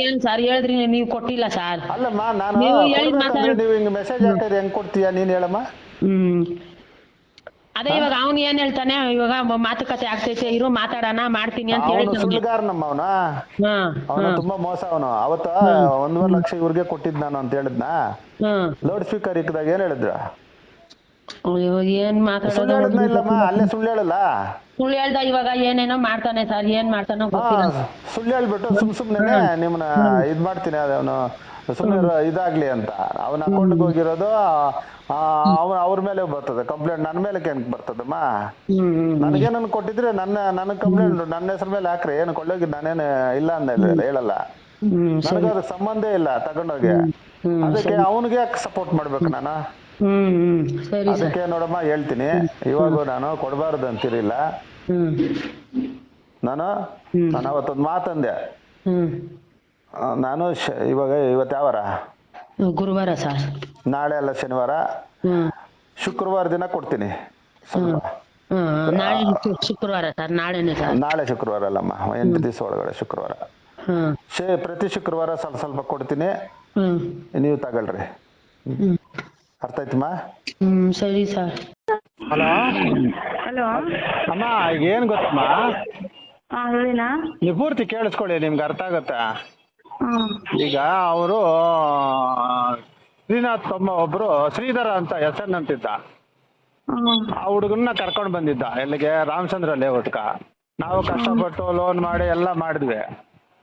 ಏನ್ ಸರ್ ಹೇಳಿದ್ರಿ, ನೀವು ಕೊಟ್ಟಿಲ್ಲ ಸರ್. ಅಲ್ಲಮ್ಮ, ನಾನು ನೀವು ಹೇಳಿದ್ ಕೊಡ್ಬೇಕಂದ್ರೆ ನೀವು ಹಿಂಗ್ ಮೆಸೇಜ್ ಹಾಕಿದ್ರೆ ಹೆಂಗ್ ಕೊಡ್ತೀಯ ನೀನ್ ಹೇಳಮ್ಮ? ಅದೇ ಇವಾಗ ಅವ್ನು ಏನ್ ಹೇಳ್ತಾನೆ, ಇವಾಗ ಮಾತುಕತೆ ಆಗ್ತೈತೆ, ಇರು ಮಾತಾಡೋಣ ಮಾಡ್ತೀನಿ ಅಂತ ಅವನು ಹೇಳ್ತಾನೆ. ಸುಳ್ಳುಗಾರನಮ್ಮ ಅವನು ತುಂಬಾ ಮೋಸ. ಅವನು ಅವತ್ತ 1.5 ಲಕ್ಷ ಇವ್ರಿಗೆ ಕೊಟ್ಟಿದ್ ನಾನು ಅಂತ ಹೇಳಿದ್ನ. ಲೌಡ್ ಸ್ಪೀಕರ್ ಇಕ್ಕದಾಗ ಏನ್ ಹೇಳಿದ್ರು? ಏನ್ ಸುಳ್ಳು ಹೇಳಿದ್ನ ಇಲ್ಲಮ್ಮ, ಅಲ್ಲೇ ಸುಳ್ಳು ಹೇಳಲ್ಲ. ಸುಳ್ಳು ಹೇಳ್ದ, ಇವಾಗ ಏನೇನೋ ಮಾಡ್ತಾನೆ ಸರ್, ಏನ್ ಮಾಡ್ತಾನೋ ಗೊತ್ತಿಲ್ಲ. ಸುಳ್ಳು ಹೇಳ್ಬಿಟ್ಟು ಸುಮ್ನೆ ನಿಮ್ನ ಇದ್ ಮಾಡ್ತೀನಿ, ಅವನು ಸುಮ್ನೆ ಇದಾಗ್ಲಿ ಅಂತ ಅವನ ಅಕೌಂಟ್ಗೆ ಹೋಗಿರೋದು ಅವ್ರ ಮೇಲೆ ಬರ್ತದೆ ಕಂಪ್ಲೇಂಟ್, ನನ್ನ ಮೇಲೆ ಏನ್ ಬರ್ತದಮ್ಮ? ನನಗೇನನ್ ಕೊಟ್ಟಿದ್ರೆ ನನ್ನ ಕಂಪ್ಲೇಂಟ್ ನನ್ನ ಹೆಸರು ಮೇಲೆ ಹಾಕ್ರಿ, ಏನು ಕೊಳ್ಳೋಗಿ ನಾನೇನು ಇಲ್ಲ ಅಂದ ಹೇಳಲ್ಲ, ನನಗದು ಸಂಬಂಧ ಇಲ್ಲ ತಗೊಂಡೋಗಿ. ಅದಕ್ಕೆ ಅವನಿಗೆ ಸಪೋರ್ಟ್ ಮಾಡ್ಬೇಕು ನಾನು? ಅದಕ್ಕೆ ನೋಡಮ್ಮ ಹೇಳ್ತೀನಿ, ಇವಾಗ ನಾನು ಕೊಡಬಾರ್ದು ಅಂತಿರಿಲ್ಲ. ನಾನು ಅವತ್ತೊಂದು ಮಾತಂದೆ, ನಾನು ಇವತ್ತು ಯಾವ ವಾರ? ಗುರುವಾರ ಸರ್. ನಾಳೆ ಅಲ್ಲ ಶನಿವಾರ, ಶುಕ್ರವಾರ ದಿನ ಕೊಡ್ತೀನಿ. ನಾಳೆ ಶುಕ್ರವಾರ ಸರ್, ನಾಳೆನೆ ಸರ್. ನಾಳೆ ಶುಕ್ರವಾರ ಅಲ್ಲಮ್ಮ, 8 ದಿವಸ ಒಳಗಡೆ ಶುಕ್ರವಾರ. ಪ್ರತಿ ಶುಕ್ರವಾರ ಸ್ವಲ್ಪ ಕೊಡ್ತೀನಿ, ನೀವು ತಗೊಳ್ರಿ. ಅರ್ಥ ಆಯ್ತಮ್ಮ? ಸರಿ ಸರ್. ಹಲೋ ಹಲೋ ಅಮ್ಮ, ಈಗ ಏನ್ ಗೊತ್ತಮ್ಮ, ಹೇಳಿನ. ನೀವು ಪೂರ್ತಿ ಕೇಳಿಸ್ಕೊಳ್ಳಿ, ನಿಮ್ಗೆ ಅರ್ಥ ಆಗತ್ತಾ? ಈಗ ಅವರು ಶ್ರೀನಾಥ್ ಒಬ್ರು ಶ್ರೀಧರ ಅಂತ ಹೆಸರು ಅಂತಿದ್ದ, ಆ ಹುಡುಗನ್ನ ಕರ್ಕೊಂಡು ಬಂದಿದ್ದ ಎಲ್ಲಿಗೆ? ರಾಮಚಂದ್ರ ಲೇಔಟ್ಕ. ನಾವು ಕಷ್ಟಪಟ್ಟು ಲೋನ್ ಮಾಡಿ ಎಲ್ಲ ಮಾಡಿದ್ವಿ.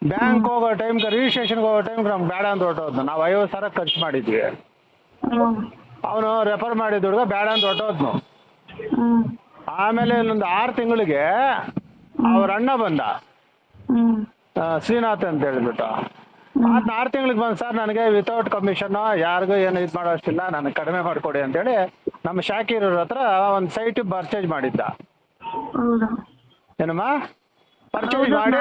ಬ್ಯಾಂಕ್ ಹೋಗೋ ಟೈಮ್ಗೆ, ರಿಜಿಸ್ಟ್ರೇಷನ್ಗೆ ಹೋಗೋ ಟೈಮ್ಗೆ ನಮ್ಗೆ ಬೇಡ ಅಂತ ಹೊರಟೋದ್ನು. ನಾವು 50,000 ಖರ್ಚು ಮಾಡಿದ್ವಿ. ಅವನು ರೆಫರ್ ಮಾಡಿದ ಹುಡುಗ ಬೇಡ ಅಂತ ಹೊರಟೋದ್ನು. ಆಮೇಲೆ ಇನ್ನೊಂದು 6 ತಿಂಗಳಿಗೆ ಅವ್ರ ಅಣ್ಣ ಬಂದ, ಶ್ರೀನಾಥ್ ಅಂತ ಹೇಳ್ಬಿಟ್ಟು. 6 ತಿಂಗಳಿಗೆ ಬಂದು, ಸರ್ ನನಗೆ ವಿತೌಟ್ ಕಮಿಷನ್ ಯಾರಿಗೂ ಏನು ಇದು ಮಾಡೋಷ್ಟಿಲ್ಲ, ನನಗೆ ಕಡಿಮೆ ಮಾಡಿಕೊಡಿ ಅಂತೇಳಿ ನಮ್ಮ ಶಾಕಿರ್ ಹತ್ರ ಒಂದು ಸೈಟ್ ಪರ್ಚೇಸ್ ಮಾಡಿದ್ದ. ಏನಮ್ಮ? ಪರ್ಚೇಸ್ ಮಾಡಿ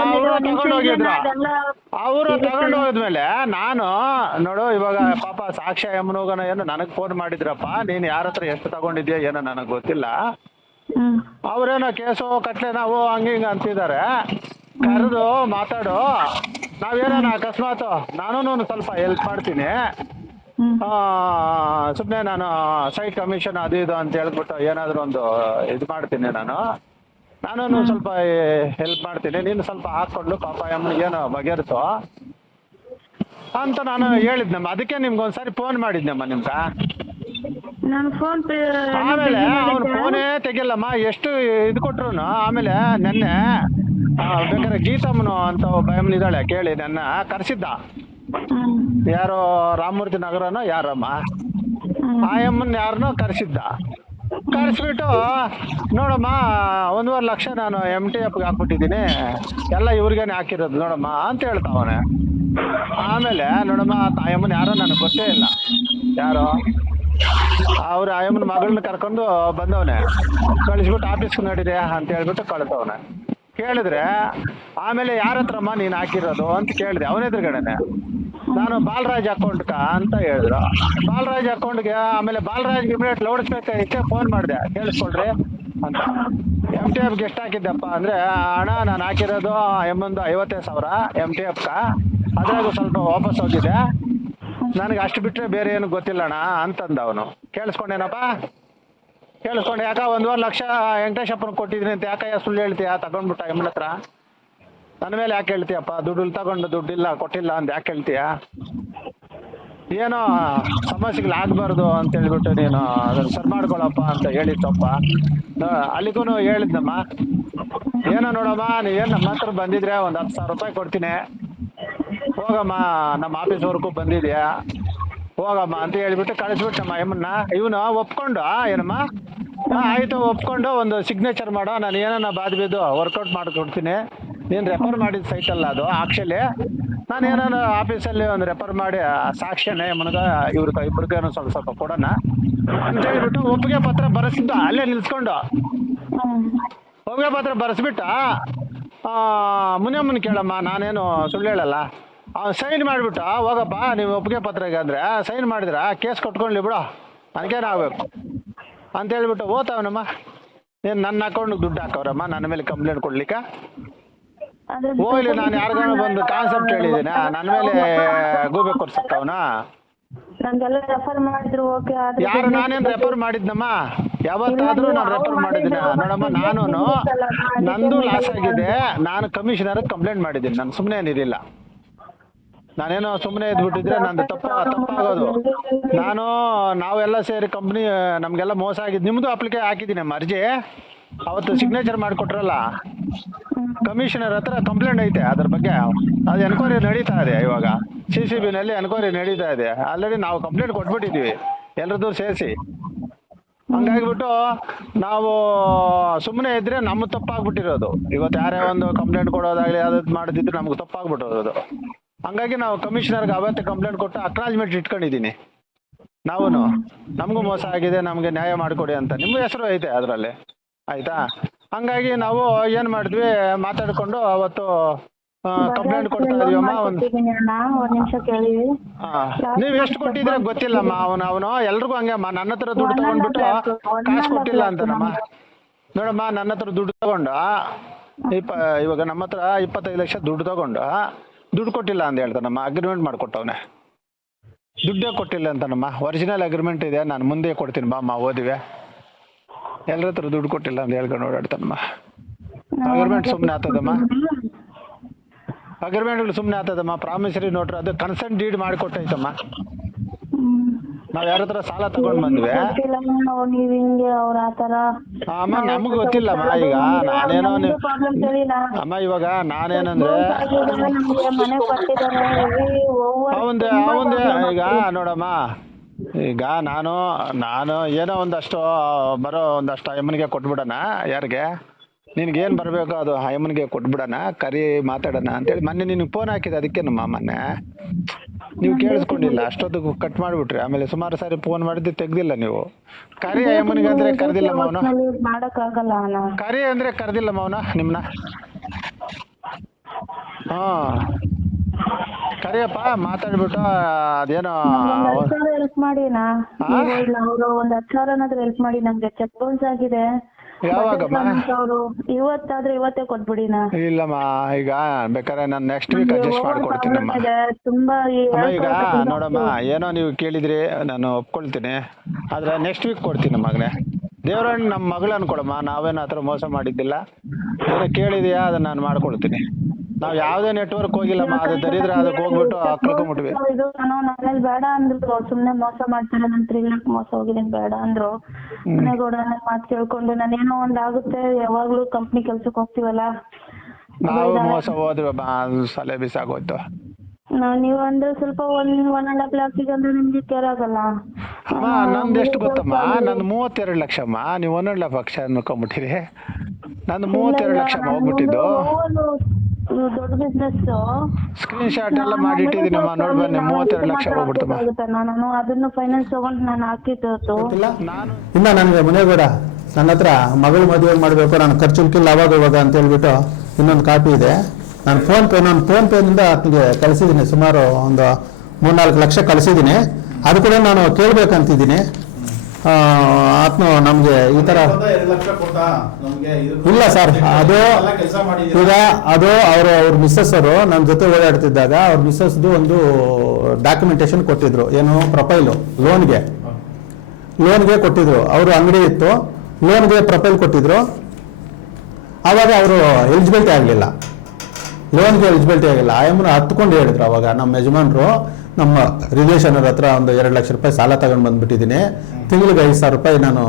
ಅವರು ತಗೊಂಡು ಹೋಗಿದ್ರು. ಅವರು ತಗೊಂಡು ಹೋದ್ಮೇಲೆ ನಾನು ನೋಡು, ಇವಾಗ ಪಾಪ ಸಾಕ್ಷ್ಯ ಯಮನೋಗನ ಏನು ನನಗೆ ಫೋನ್ ಮಾಡಿದ್ರಪ್ಪ, ನೀನು ಯಾರ ಹತ್ರ ಎಷ್ಟು ತಗೊಂಡಿದ್ಯಾ ಏನೋ ನನಗೆ ಗೊತ್ತಿಲ್ಲ, ಅವ್ರೇನೋ ಕೇಸು ಕಟ್ಲೆ ನಾವು ಹಂಗೆ ಹಿಂಗೆ ಅಂತಿದ್ದಾರೆ, ಕರೆದು ಮಾತಾಡು, ನಾವೇನೋ ಅಕಸ್ಮಾತ್ ನಾನು ಸ್ವಲ್ಪ ಹೆಲ್ಪ್ ಮಾಡ್ತೀನಿ, ಸುಮ್ಮನೆ ನಾನು ಸೈಟ್ ಕಮಿಷನ್ ಅದು ಇದು ಅಂತ ಹೇಳ್ಬಿಟ್ಟು ಏನಾದರೂ ಒಂದು ಇದು ಮಾಡ್ತೀನಿ, ನಾನು ಸ್ವಲ್ಪ ಹೆಲ್ಪ್ ಮಾಡ್ತೀನಿ, ನೀನು ಸ್ವಲ್ಪ ಹಾಕ್ಕೊಂಡು ಪಾಪ ಅಮ್ಮನಿಗೆ ಏನೋ ಬಗೆಹರಿಸು ಅಂತ ನಾನು ಹೇಳಿದ್ನಮ್ಮ. ಅದಕ್ಕೆ ನಿಮ್ಗೊಂದ್ಸರಿ ಫೋನ್ ಮಾಡಿದ್ನಮ್ಮ ನಿಮ್ಗ. ಆಮೇಲೆ ಅವ್ನು ಫೋನೇ ತೆಗಿಲ್ಲಮ್ಮ, ಎಷ್ಟು ಇದು ಕೊಟ್ರು. ಆಮೇಲೆ ನೆನ್ನೆ ಬೇಕಾದ್ರೆ ಗೀತಮ್ಮನು ಅಂತ ಒಬ್ಬ ಅಮ್ಮನಿದ್ದಾಳೆ ಕೇಳಿ, ನನ್ನ ಕರ್ಸಿದ್ದ. ಯಾರೋ ರಾಮಮೂರ್ತಿ ನಗರನೋ ಯಾರಮ್ಮ, ಆ ಅಮ್ಮನ ಯಾರನ್ನೋ ಕರ್ಸಿದ್ದ. ಕರ್ಸ್ಬಿಟ್ಟು, ನೋಡಮ್ಮ 1.5 ಲಕ್ಷ ನಾನು MTFಗೆ ಹಾಕ್ಬಿಟ್ಟಿದ್ದೀನಿ, ಎಲ್ಲ ಇವ್ರಿಗೇನೆ ಹಾಕಿರೋದು ನೋಡಮ್ಮ ಅಂತ ಹೇಳ್ತಾವನೆ. ಆಮೇಲೆ ನೋಡಮ್ಮ, ತಾಯಮ್ಮನ ಯಾರೋ ನನಗೆ ಗೊತ್ತೇ ಇಲ್ಲ, ಯಾರೋ ಅವ್ರ ಆಯಮ್ಮನ ಮಗಳನ್ನ ಕರ್ಕೊಂಡು ಬಂದವನೆ, ಕಳಿಸ್ಬಿಟ್ಟು ಆಫೀಸ್ಗೆ ನಡೀರಿ ಅಂತ ಹೇಳ್ಬಿಟ್ಟು ಕಳ್ಸವನೆ. ಕೇಳಿದ್ರೆ ಆಮೇಲೆ ಯಾರ ಹತ್ರಮ್ಮ ನೀನು ಹಾಕಿರೋದು ಅಂತ ಕೇಳಿದೆ ಅವನ ಎದುರುಗಡೆನೆ. ನಾನು ಬಾಲರಾಜ್ ಅಕೌಂಟ್ಕ ಅಂತ ಹೇಳಿದ್ರು. ಬಾಲರಾಜ್ ಅಕೌಂಟ್ಗೆ ಆಮೇಲೆ ಬಾಲರಾಜ್ಗೆ ಇಮಿಡಿಯೇಟ್ ಲೌಡ್ ಸ್ಪೀಕರ್ ಫೋನ್ ಮಾಡಿದೆ, ಕೇಳಿಸ್ಕೊಳ್ರಿ ಅಂತ. MTFಗೆ ಎಷ್ಟು ಹಾಕಿದ್ದಪ್ಪ ಅಂದ್ರೆ, ಹಣ ನಾನು ಹಾಕಿರೋದು ಎಮ್ಮೊಂದು 55,000 MTFಕ, ಅದ್ರಾಗೂ ಸ್ವಲ್ಪ ವಾಪಸ್ ಹೋಗಿದೆ, ನನಗೆ ಅಷ್ಟು ಬಿಟ್ರೆ ಬೇರೆ ಏನು ಗೊತ್ತಿಲ್ಲ ಅಣ್ಣ ಅಂತಂದ ಅವನು. ಕೇಳಿಸ್ಕೊಂಡೇನಪ್ಪ? ಕೇಳಿಸ್ಕೊಂಡು ಯಾಕ 1.5 ಲಕ್ಷ ವೆಂಕಟೇಶಪ್ಪನ ಕೊಟ್ಟಿದ್ದೀನಿ ಅಂತ ಯಾಕಯ್ಯ ಸುಳ್ಳು ಹೇಳ್ತೀಯಾ? ತಗೊಂಡ್ಬಿಟ್ಟ ಎಮ್ಮನ ಹತ್ರ. ನನ್ನ ಮೇಲೆ ಯಾಕೆ ಹೇಳ್ತೀಯಪ್ಪ? ದುಡ್ಡು ದುಡ್ಡಿಲ್ಲ ಕೊಟ್ಟಿಲ್ಲ ಅಂತ ಯಾಕೆ ಹೇಳ್ತೀಯ? ಏನೋ ಸಮಸ್ಯೆಗಳಾಗಬಾರ್ದು ಅಂತ ಹೇಳ್ಬಿಟ್ಟು ನೀನು ಅದನ್ನ ಸರಿ ಮಾಡ್ಕೊಳಪ್ಪ ಅಂತ ಹೇಳಿತ್ತಪ್ಪ. ಅಲ್ಲಿಗೂ ಹೇಳಿದ್ನಮ್ಮ, ಏನೋ ನೋಡಮ್ಮ, ನೀವೇನು ನಮ್ಮ ಹತ್ರ ಬಂದಿದ್ರೆ ಒಂದು 10,000 ರೂಪಾಯಿ ಕೊಡ್ತೀನಿ, ಹೋಗಮ್ಮ, ನಮ್ಮ ಆಫೀಸ್ವರೆಗೂ ಬಂದಿದ್ಯಾ, ಹೋಗಮ್ಮ ಅಂತ ಹೇಳ್ಬಿಟ್ಟು ಕಳಿಸ್ಬಿಟ್ಟಮ್ಮ ಎಮ್ಮನ್ನ. ಇವನು ಒಪ್ಕೊಂಡು ಏನಮ್ಮ, ಆಯ್ತು ಒಪ್ಕೊಂಡು ಒಂದು ಸಿಗ್ನೇಚರ್ ಮಾಡೋ, ನಾನು ಏನನ್ನ ಬಾದ್ಬಿದ್ದು ವರ್ಕೌಟ್ ಮಾಡಿಕೊಡ್ತೀನಿ, ನೀನು ರೆಫರ್ ಮಾಡಿದ ಸೈಟ್ ಅಲ್ಲ ಅದು ಆಕ್ಚುಲಿ, ನಾನು ಏನಾನ ಆಫೀಸಲ್ಲಿ ಒಂದು ರೆಫರ್ ಮಾಡಿ ಸಾಕ್ಷ್ಯನೇ ಎಮ್ಮನ್ಗ ಇವ್ರಿಗೆ ಇಬ್ಬರಿಗೇನೋ ಸ್ವಲ್ಪ ಕೊಡೋಣ ಅಂತ ಹೇಳ್ಬಿಟ್ಟು ಒಪ್ಪಿಗೆ ಪತ್ರ ಬರೆಸಿದ್ದು ಅಲ್ಲೇ ನಿಲ್ಸ್ಕೊಂಡು ಒಪ್ಪಿಗೆ ಪತ್ರ ಬರೆಸ್ಬಿಟ್ಟ. ಮುನಿಯಮ್ಮನ ಕೇಳಮ್ಮ, ನಾನೇನು ಸುಳ್ಳು ಹೇಳಲ್ಲ, ಸೈನ್ ಮಾಡಿಬಿಟ್ಟು ಹೋಗಪ್ಪ ನೀವು ಒಪ್ಪಿಗೆ ಪತ್ರಕ್ಕೆ ಅಂದರೆ ಸೈನ್ ಮಾಡಿದ್ರ ಕೇಸ್ ಕೊಟ್ಕೊಳ್ಳಿ ಬಿಡು, ನನಗೇನಾಗಬೇಕು ಅಂತ ಹೇಳ್ಬಿಟ್ಟು ಓದ್ತಾವನಮ್ಮ. ನೀನು ನನ್ನ ಅಕೌಂಟ್ಗೆ ದುಡ್ಡು ಹಾಕವ್ರಮ್ಮ, ನನ್ನ ಮೇಲೆ ಕಂಪ್ಲೇಂಟ್ ಕೊಡ್ಲಿಕ್ಕೆ ಹೋಗ್ಲಿ. ನಾನು ಯಾರಿಗಾನ ಬಂದು ಕಾನ್ಸೆಪ್ಟ್ ಹೇಳಿದ್ದೀನಿ, ನನ್ನ ಮೇಲೆ ಗೂಬೆ ಕೊಡ್ಸಕ್ಕವನ ನಂಗೆಲ್ಲ ರೆಫರ್ ಮಾಡಿದ್ರು. ಓಕೆ, ಯಾರು ನಾನೇನು ರೆಫರ್ ಮಾಡಿದ್ನಮ್ಮ? ಯಾವತ್ತಾದ್ರೂ ನಾನು ರೆಫರ್ ಮಾಡಿದ್ದೀನಿ ನೋಡಮ್ಮ. ನಾನು ನಂದು ಲಾಸ್ ಆಗಿದೆ, ನಾನು ಕಮಿಷನರ್ ಕಂಪ್ಲೇಂಟ್ ಮಾಡಿದ್ದೀನಿ, ನಾನು ಸುಮ್ಮನೆ ಏನಿರಲಿಲ್ಲ. ನಾನೇನೋ ಸುಮ್ಮನೆ ಇದ್ಬಿಟ್ಟಿದ್ರೆ ನಂದು ತಪ್ಪಾಗೋದು. ನಾವೆಲ್ಲ ಸೇರಿ ಕಂಪ್ನಿ ನಮಗೆಲ್ಲ ಮೋಸ ಆಗಿದ್ದು. ನಿಮ್ಮದು ಅಪ್ಲಿಕೇಶನ್ ಹಾಕಿದ್ದೀನಿ ಅರ್ಜಿ, ಅವತ್ತು ಸಿಗ್ನೇಚರ್ ಮಾಡಿಕೊಟ್ರಲ್ಲ, ಕಮಿಷನರ್ ಹತ್ರ ಕಂಪ್ಲೇಂಟ್ ಐತೆ ಅದ್ರ ಬಗ್ಗೆ. ಅದು ಎನ್ಕ್ವೈರಿ ನಡೀತಾ ಇದೆ ಇವಾಗ, CCBನಲ್ಲಿ ಎನ್ಕ್ವೈರಿ ನಡೀತಾ ಇದೆ. ಆಲ್ರೆಡಿ ನಾವು ಕಂಪ್ಲೇಂಟ್ ಕೊಟ್ಬಿಟ್ಟಿದ್ದೀವಿ ಎಲ್ಲರದ್ದು ಸೇರಿಸಿ. ಹಂಗಾಗಿಬಿಟ್ಟು ನಾವು ಸುಮ್ಮನೆ ಇದ್ರೆ ನಮ್ಮ ತಪ್ಪಾಗ್ಬಿಟ್ಟಿರೋದು. ಇವತ್ತು ಯಾರೇ ಒಂದು ಕಂಪ್ಲೇಂಟ್ ಕೊಡೋದಾಗ್ಲಿ ಅದು ಮಾಡಿದ್ರೆ ನಮ್ಗೆ ತಪ್ಪಾಗ್ಬಿಟ್ಟಿರೋದು. ಹಂಗಾಗಿ ನಾವು ಕಮಿಷನರ್ಗೆ ಅವತ್ತೇ ಕಂಪ್ಲೇಂಟ್ ಕೊಟ್ಟು ಅಕ್ನಾಲಜ್ಮೆಂಟ್ ಇಟ್ಕೊಂಡಿದ್ದೀನಿ. ನಮಗೂ ಮೋಸ ಆಗಿದೆ, ನಮಗೆ ನ್ಯಾಯ ಮಾಡಿಕೊಡಿ ಅಂತ. ನಿಮ್ಮ ಹೆಸರು ಐತೆ ಅದರಲ್ಲಿ, ಆಯ್ತಾ? ಹಂಗಾಗಿ ನಾವು ಏನು ಮಾಡಿದ್ವಿ, ಮಾತಾಡ್ಕೊಂಡು ಅವತ್ತು ಕಂಪ್ಲೇಂಟ್ ಕೊಡ್ತಾ ಇದೀವಮ್ಮ. ಒಂದ್ ನಿಮಿಷ ಕೇಳಿ. ನೀವ್ ಎಷ್ಟು ಕೊಟ್ಟಿದ್ರೆ ಗೊತ್ತಿಲ್ಲಮ್ಮ. ಅವನು ಎಲ್ರಿಗೂ ಹಂಗಮ್ಮ, ನನ್ನ ಹತ್ರ ದುಡ್ಡು ತಗೊಂಡ್ಬಿಟ್ಟು ಕಾಸು ಕೊಟ್ಟಿಲ್ಲ ಅಂತನಮ್ಮ. ನೋಡಮ್ಮ, ನನ್ನ ಹತ್ರ ದುಡ್ಡು ತಗೊಂಡು ಇವಾಗ ನಮ್ಮ ಹತ್ರ 25 ಲಕ್ಷ ದುಡ್ಡು ತಗೊಂಡು ದುಡ್ಡು ಕೊಟ್ಟಿಲ್ಲ ಅಂತ ಹೇಳ್ತಾನಮ್ಮ. ಅಗ್ರಿಮೆಂಟ್ ಮಾಡಿಕೊಟ್ಟವನೆ, ದುಡ್ಡೇ ಕೊಟ್ಟಿಲ್ಲ ಅಂತನಮ್ಮ. ಒರಿಜಿನಲ್ ಅಗ್ರಿಮೆಂಟ್ ಇದೆ, ನಾನು ಮುಂದೆ ಕೊಡ್ತೀನಿ ಬಾಮ್ಮ ಓದಿವೆ. ಎಲ್ಲರ ಹತ್ರ ದುಡ್ಡು ಕೊಟ್ಟಿಲ್ಲ ಅಂತ ಹೇಳ್ಕೊಂಡು ಓಡಾಡ್ತಾನಮ್ಮ. ಅಗ್ರಿಮೆಂಟ್ ಸುಮ್ಮನೆ ಆಗ್ತದಮ್ಮ, ಅಗ್ರಿಮೆಂಟ್ಗಳು ಸುಮ್ಮನೆ ಆಗ್ತದಮ್ಮ. ಪ್ರಾಮಿಸರಿ ನೋಟ್ರಿ ಅದು ಕನ್ಸೆಂಟ್ ಡೀಡ್ ಮಾಡಿಕೊಟ್ಟೈತಮ್ಮ. ನಾವ್ ಯಾರ ಹತ್ರ ಸಾಲ ತಗೊಂಡ್ ಬಂದ್ವಿ ಅಮ್ಮ, ನಮಗ್ ಗೊತ್ತಿಲ್ಲಮ್ಮ. ಈಗ ನಾನೇನೋ ಅಮ್ಮ, ಇವಾಗ ನಾನೇನಂದ್ರೆ ಅವಂದೇ ಈಗ ನೋಡಮ್ಮ, ಈಗ ನಾನು ಏನೋ ಒಂದಷ್ಟು ಅಮ್ಮನಿಗೆ ಕೊಟ್ಬಿಡೋಣ. ಯಾರಿಗೆ ನಿನ್ಗೇನು ಬರಬೇಕು ಅದು ಅಮ್ಮನಿಗೆ ಕೊಟ್ಬಿಡೋಣ, ಕರಿ ಮಾತಾಡೋಣ ಅಂತೇಳಿ ಮೊನ್ನೆ ನಿನಗೆ ಫೋನ್ ಹಾಕಿದೆ. ಅದಕ್ಕೇನಮ್ಮ ಮೊನ್ನೆ ನೀವು ಕೇಳಿಸ್ಕೊಂಡಿಲ್ಲ, ಅಷ್ಟೊತ್ತಿಗೆ ಕಟ್ ಮಾಡಿಬಿಟ್ರಿ. ಆಮೇಲೆ ಸುಮಾರು ಸಾರಿ ಫೋನ್ ಮಾಡಿದ್ದು ತೆಗ್ದಿಲ್ಲ ನೀವು. ಕರಿ ಅಮ್ಮನಿಗೆ ಅಂದ್ರೆ ಕರೆದಿಲ್ಲಮ್ಮ ಅವನು, ಕರಿ ಅಂದ್ರೆ ಕರೆದಿಲ್ಲಮ್ಮ ಅವನ ನಿಮ್ನ. ಕರಿಯಪ್ಪ ಮಾತಾಡ್ಬಿಟ್ಟು ಅದೇನೋ ಹೆಲ್ಪ್ ಮಾಡಿ ಒಂದು 10,000 ಹೆಲ್ಪ್ ಮಾಡಿ. ನಂಗೆ ಚೆಕ್ ಬೌನ್ಸ್ ಆಗಿದೆ. ಯಾವಾಗಮ್ಮ? ಇವತ್ತಾದ್ರೆ ಇವತ್ತೇ ಕೊಟ್ಬಿಡಿ. ಇಲ್ಲಮ್ಮ, ಈಗ ಬೇಕಾದ್ರೆ ನಾನು ನೆಕ್ಸ್ಟ್ ವೀಕ್ ಅಡ್ಜಸ್ಟ್ ಮಾಡ್ಕೊಡ್ತೀನಮ್ಮ. ಈಗ ನೋಡಮ್ಮ, ಏನೋ ನೀವು ಕೇಳಿದ್ರಿ, ನಾನು ಒಪ್ಕೊಳ್ತೀನಿ, ಆದ್ರೆ ನೆಕ್ಸ್ಟ್ ವೀಕ್ ಕೊಡ್ತೀನಿ ಮಗನೇ. ದೇವರಣ್ಣ ನಮ್ಮ ಮಗಳು ಅನ್ಕೊಳಮ್ಮ, ನಾವೇನು ಆ ಥರ ಮೋಸ ಮಾಡಿದ್ದಿಲ್ಲ. ಏನೋ ಕೇಳಿದ್ಯಾ ಅದನ್ನ ನಾನು ಮಾಡ್ಕೊಳ್ತೀನಿ. ನಾವ್ ಯಾವ್ದೇ ನೆಟ್ವರ್ಕ್ ಹೋಗಿಲ್ಲಮ್ಮ, ಅದು ದರಿದ್ರ ಅದಕ್ಕೆ ಹೋಗ್ಬಿಟ್ಟು ಕಳ್ಕೊಂಡ್ಬಿಟ್ವಿ. ನಾನೇಲಿ ಬೇಡ ಅಂದ್ರು, ಸುಮ್ನೆ ಮೋಸ ಮಾಡ್ತಾರೆ, ನನ್ 3 lakhs ಮೋಸ ಹೋಗಿದ್ದೀನಿ ಬೇಡ ಅಂದ್ರು. ಮನೆಗೌಡ ಮಾತು ಕೇಳ್ಕೊಂಡು ನಾನೇನೋ ಒಂದಾಗುತ್ತೆ, ಯಾವಾಗ್ಲೂ ಕಂಪ್ನಿ ಕೆಲ್ಸಕ್ಕೆ ಹೋಗ್ತೀವಲ್ಲ, ನಾವು ಮೋಸ ಹೋದ್ವಿ ಸಲೆ ಬಿಸಾಗೋಯ್ತು. ನೀವು ಅಂದ್ರೆ ಸ್ವಲ್ಪ 1.5 lakh ಅಂದ್ರೆ ನಿಮ್ಗೆ ಕೇರ್ ಆಗಲ್ಲ. ಅಮ್ಮ ನಂದು ಎಷ್ಟು ಗೊತ್ತಮ್ಮ, ನಂದು 32 ಲಕ್ಷ ಅಮ್ಮ. ನೀವು 1.5 ಲಕ್ಷ ಅನ್ಕೊಂಡ್ಬಿಟ್ಟಿರಿ. ನಂದು 32 ಲಕ್ಷ ಹೋಗ್ಬಿಟ್ಟಿದ್ದು. ದೊಡ್ಡ ಬಿಸ್ನೆಸ್ ಸ್ಕ್ರೀನ್ ಶಾಟ್ ಎಲ್ಲ ಮಾಡಿಟ್ಟಿದ್ದೀನಮ್ಮ, ನೋಡಿ ಬನ್ನಿ. 32 ಲಕ್ಷ ಹೋಗ್ಬಿಡ್ತಮ್ಮ. ನಾನು ಅದನ್ನು ಫೈನಾನ್ಸ್ ತಗೊಂಡು ನಾನು ಹಾಕಿದ್ದು. ಇನ್ನ ನನಗೆ ಮುನೇಗೌಡ ನನ್ನ ಹತ್ರ ಮಗಳು ಮದುವೆ ಮಾಡಬೇಕು, ನಾನು ಖರ್ಚುಲ್ಕಿಲ್ಲ ಅವಾಗ ಅಂತ ಹೇಳ್ಬಿಟ್ಟು ಇನ್ನೊಂದು ಕಾಪಿ ಇದೆ. ನಾನು ಫೋನ್ ಪೇನಿಂದ ಆತನಿಗೆ ಕಳಿಸಿದ್ದೀನಿ. ಸುಮಾರು ಒಂದು 3-4 ಲಕ್ಷ ಕಳಿಸಿದ್ದೀನಿ. ಅದು ಕೂಡ ನಾನು ಕೇಳಬೇಕಂತಿದ್ದೀನಿ. ಆತ್ಮ ನಮಗೆ ಈ ಥರ 2 ಲಕ್ಷ ಕೊಟ್ಟ ನಮ್ಗೆ ಇಲ್ಲ ಸರ್, ಅದು ಕೆಲಸ ಈಗ ಮಾಡಿದ್ದೀರಾ? ಅದು ಅವ್ರ ಮಿಸ್ಸಸ್ ಅವರು ನನ್ನ ಜೊತೆ ಓಡಾಡ್ತಿದ್ದಾಗ ಅವ್ರ ಮಿಸ್ಸಸ್ದು ಒಂದು ಡಾಕ್ಯುಮೆಂಟೇಶನ್ ಕೊಟ್ಟಿದ್ರು, ಏನು ಪ್ರೊಫೈಲು ಲೋನ್ಗೆ ಕೊಟ್ಟಿದ್ರು. ಅವರು ಅಂಗಡಿ ಇತ್ತು, ಲೋನ್ಗೆ ಪ್ರೊಫೈಲ್ ಕೊಟ್ಟಿದ್ರು. ಆವಾಗ ಅವರು ಎಲಿಜಿಬಿಲಿಟಿ ಆಗಲಿಲ್ಲ, ಲೋನ್ಗೆ ಎಲಿಜಿಬಿಲಿಟಿ ಆಗಿಲ್ಲ. ಆಯಮ್ಮನ ಹತ್ಕೊಂಡು ಹೇಳಿದ್ರು ಅವಾಗ ನಮ್ಮ ಯಜಮಾನರು, ನಮ್ಮ ರಿಲೇಷನರ ಹತ್ರ ಒಂದು 2 ಲಕ್ಷ ರೂಪಾಯಿ ಸಾಲ ತಗೊಂಡು ಬಂದ್ಬಿಟ್ಟಿದ್ದೀನಿ, ತಿಂಗಳಿಗೆ 5,000 ರೂಪಾಯಿ ನಾನು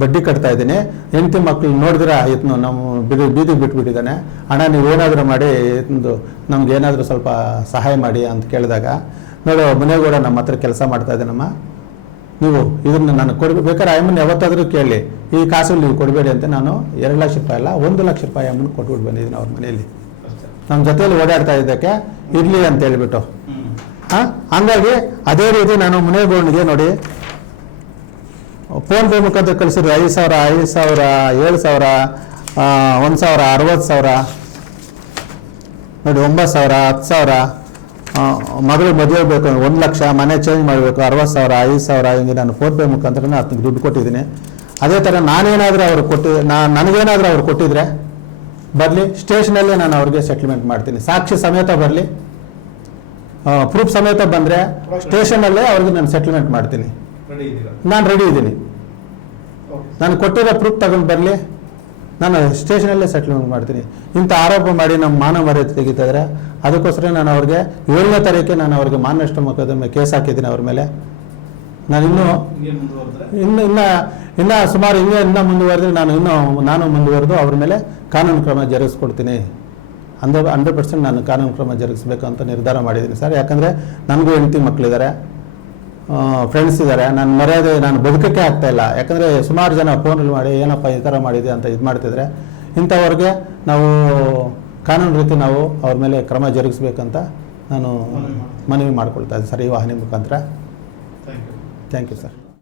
ಬಡ್ಡಿ ಕಟ್ತಾ ಇದ್ದೀನಿ, ಹೆಂಡತಿ ಮಕ್ಳು ನೋಡಿದ್ರೆ ಇತ್ನು ನಮ್ಮ ಬೀದಿಗೆ ಬಿಟ್ಬಿಟ್ಟಿದ್ದಾನೆ, ಹಣ ನೀವು ಏನಾದರೂ ಮಾಡಿ ನಮ್ಗೆ ಏನಾದರೂ ಸ್ವಲ್ಪ ಸಹಾಯ ಮಾಡಿ ಅಂತ ಕೇಳಿದಾಗ, ನೋಡು ಮುನೇಗೌಡ ನಮ್ಮ ಹತ್ರ ಕೆಲಸ ಮಾಡ್ತಾ ಇದ್ದಾನಮ್ಮ, ನೀವು ಇದನ್ನು ನಾನು ಬೇಕಾದ್ರೆ ಅಮ್ಮನ ಯಾವತ್ತಾದರೂ ಕೇಳಿ, ಈ ಕಾಸಲ್ಲಿ ನೀವು ಕೊಡಬೇಡಿ ಅಂತ ನಾನು 2 ಲಕ್ಷ ರೂಪಾಯಿ ಅಲ್ಲ 1 ಲಕ್ಷ ರೂಪಾಯಿ ಅಮ್ಮನ ಕೊಟ್ಬಿಟ್ಟು ಬಂದಿದ್ದೀನಿ ಅವ್ರ ಮನೆಯಲ್ಲಿ, ನಮ್ಮ ಜೊತೆಯಲ್ಲಿ ಓಡಾಡ್ತಾ ಇದ್ದಕ್ಕೆ ಇರಲಿ ಅಂತ ಹೇಳ್ಬಿಟ್ಟು. ಹಂಗಾಗಿ ಅದೇ ರೀತಿ ನಾನು ಮುನೇಗೌಡನಿಗೆ ನೋಡಿ ಫೋನ್ ಪೇ ಮುಖಾಂತರ ಕಳಿಸಿದ್ರು 5,000, 5,000, 7,000, 1,000, 60,000 ನೋಡಿ, 9,000, 10,000, ಮಗಳು ಮದುವೆ ಬೇಕು 1 ಲಕ್ಷ, ಮನೆ ಚೇಂಜ್ ಮಾಡಬೇಕು 60,000, 5,000 ಹಿಂಗೆ ನಾನು ಫೋನ್ ಪೇ ಮುಖಾಂತರ ಅದಕ್ಕೆ ದುಡ್ಡು ಕೊಟ್ಟಿದ್ದೀನಿ. ಅದೇ ಥರ ನಾನೇನಾದರೂ ಅವ್ರು ನನಗೇನಾದರೂ ಅವ್ರು ಕೊಟ್ಟಿದ್ರೆ ಬರಲಿ, ಸ್ಟೇಷನಲ್ಲೇ ನಾನು ಅವ್ರಿಗೆ ಸೆಟ್ಲ್ಮೆಂಟ್ ಮಾಡ್ತೀನಿ, ಸಾಕ್ಷಿ ಸಮೇತ ಬರಲಿ, ಪ್ರೂಫ್ ಸಮೇತ ಬಂದರೆ ಸ್ಟೇಷನಲ್ಲೇ ಅವ್ರಿಗೆ ನಾನು ಸೆಟ್ಲ್ಮೆಂಟ್ ಮಾಡ್ತೀನಿ. ನಾನು ರೆಡಿ ಇದ್ದೀನಿ. ನಾನು ಕೊಟ್ಟಿರೋ ಪ್ರೂಫ್ ತಗೊಂಡು ಬರಲಿ, ನಾನು ಸ್ಟೇಷನಲ್ಲೇ ಸೆಟ್ಲ್ಮೆಂಟ್ ಮಾಡ್ತೀನಿ. ಇಂಥ ಆರೋಪ ಮಾಡಿ ನಮ್ಮ ಮಾನವ ಮರ್ಯಾದೆ ತೆಗಿತಿದ್ರೆ ಅದಕ್ಕೋಸ್ಕರ ನಾನು ಅವ್ರಿಗೆ 7ನೇ ತಾರೀಕೆ ನಾನು ಅವ್ರಿಗೆ ಮಾನನಷ್ಟ ಮೊಕದ್ದಮೆ ಕೇಸ್ ಹಾಕಿದ್ದೀನಿ ಅವ್ರ ಮೇಲೆ. ನಾನು ಇನ್ನೂ ಸುಮಾರು ಇನ್ನೂ ಮುಂದುವರೆದ್ರೆ ನಾನು ಮುಂದುವರೆದು ಅವ್ರ ಮೇಲೆ ಕಾನೂನು ಕ್ರಮ ಜರುಗಿಸ್ಕೊಡ್ತೀನಿ. 100% ನಾನು ಕಾನೂನು ಕ್ರಮ ಜರುಗಿಸ್ಬೇಕು ಅಂತ ನಿರ್ಧಾರ ಮಾಡಿದ್ದೀನಿ ಸರ್. ಯಾಕಂದರೆ ನನಗೂ ಹೆಂಡತಿ ಮಕ್ಕಳಿದ್ದಾರೆ, ಫ್ರೆಂಡ್ಸ್ ಇದ್ದಾರೆ, ನಾನು ಮರ್ಯಾದೆ ನಾನು ಬದುಕಕ್ಕೆ ಆಗ್ತಾಯಿಲ್ಲ. ಯಾಕಂದರೆ ಸುಮಾರು ಜನ ಫೋನಲ್ಲಿ ಮಾಡಿ ಏನಪ್ಪ ಈ ಥರ ಮಾಡಿದೆ ಅಂತ ಇದು ಮಾಡ್ತಿದ್ರೆ, ಇಂಥವ್ರಿಗೆ ನಾವು ಕಾನೂನು ರೀತಿ ನಾವು ಅವ್ರ ಮೇಲೆ ಕ್ರಮ ಜರುಗಿಸ್ಬೇಕಂತ ನಾನು ಮನವಿ ಮಾಡ್ಕೊಳ್ತಾ ಇದ್ದೀನಿ ಸರ್ ಈ ವಾಹಿನಿ ಮುಖಾಂತರ. Thank you sir.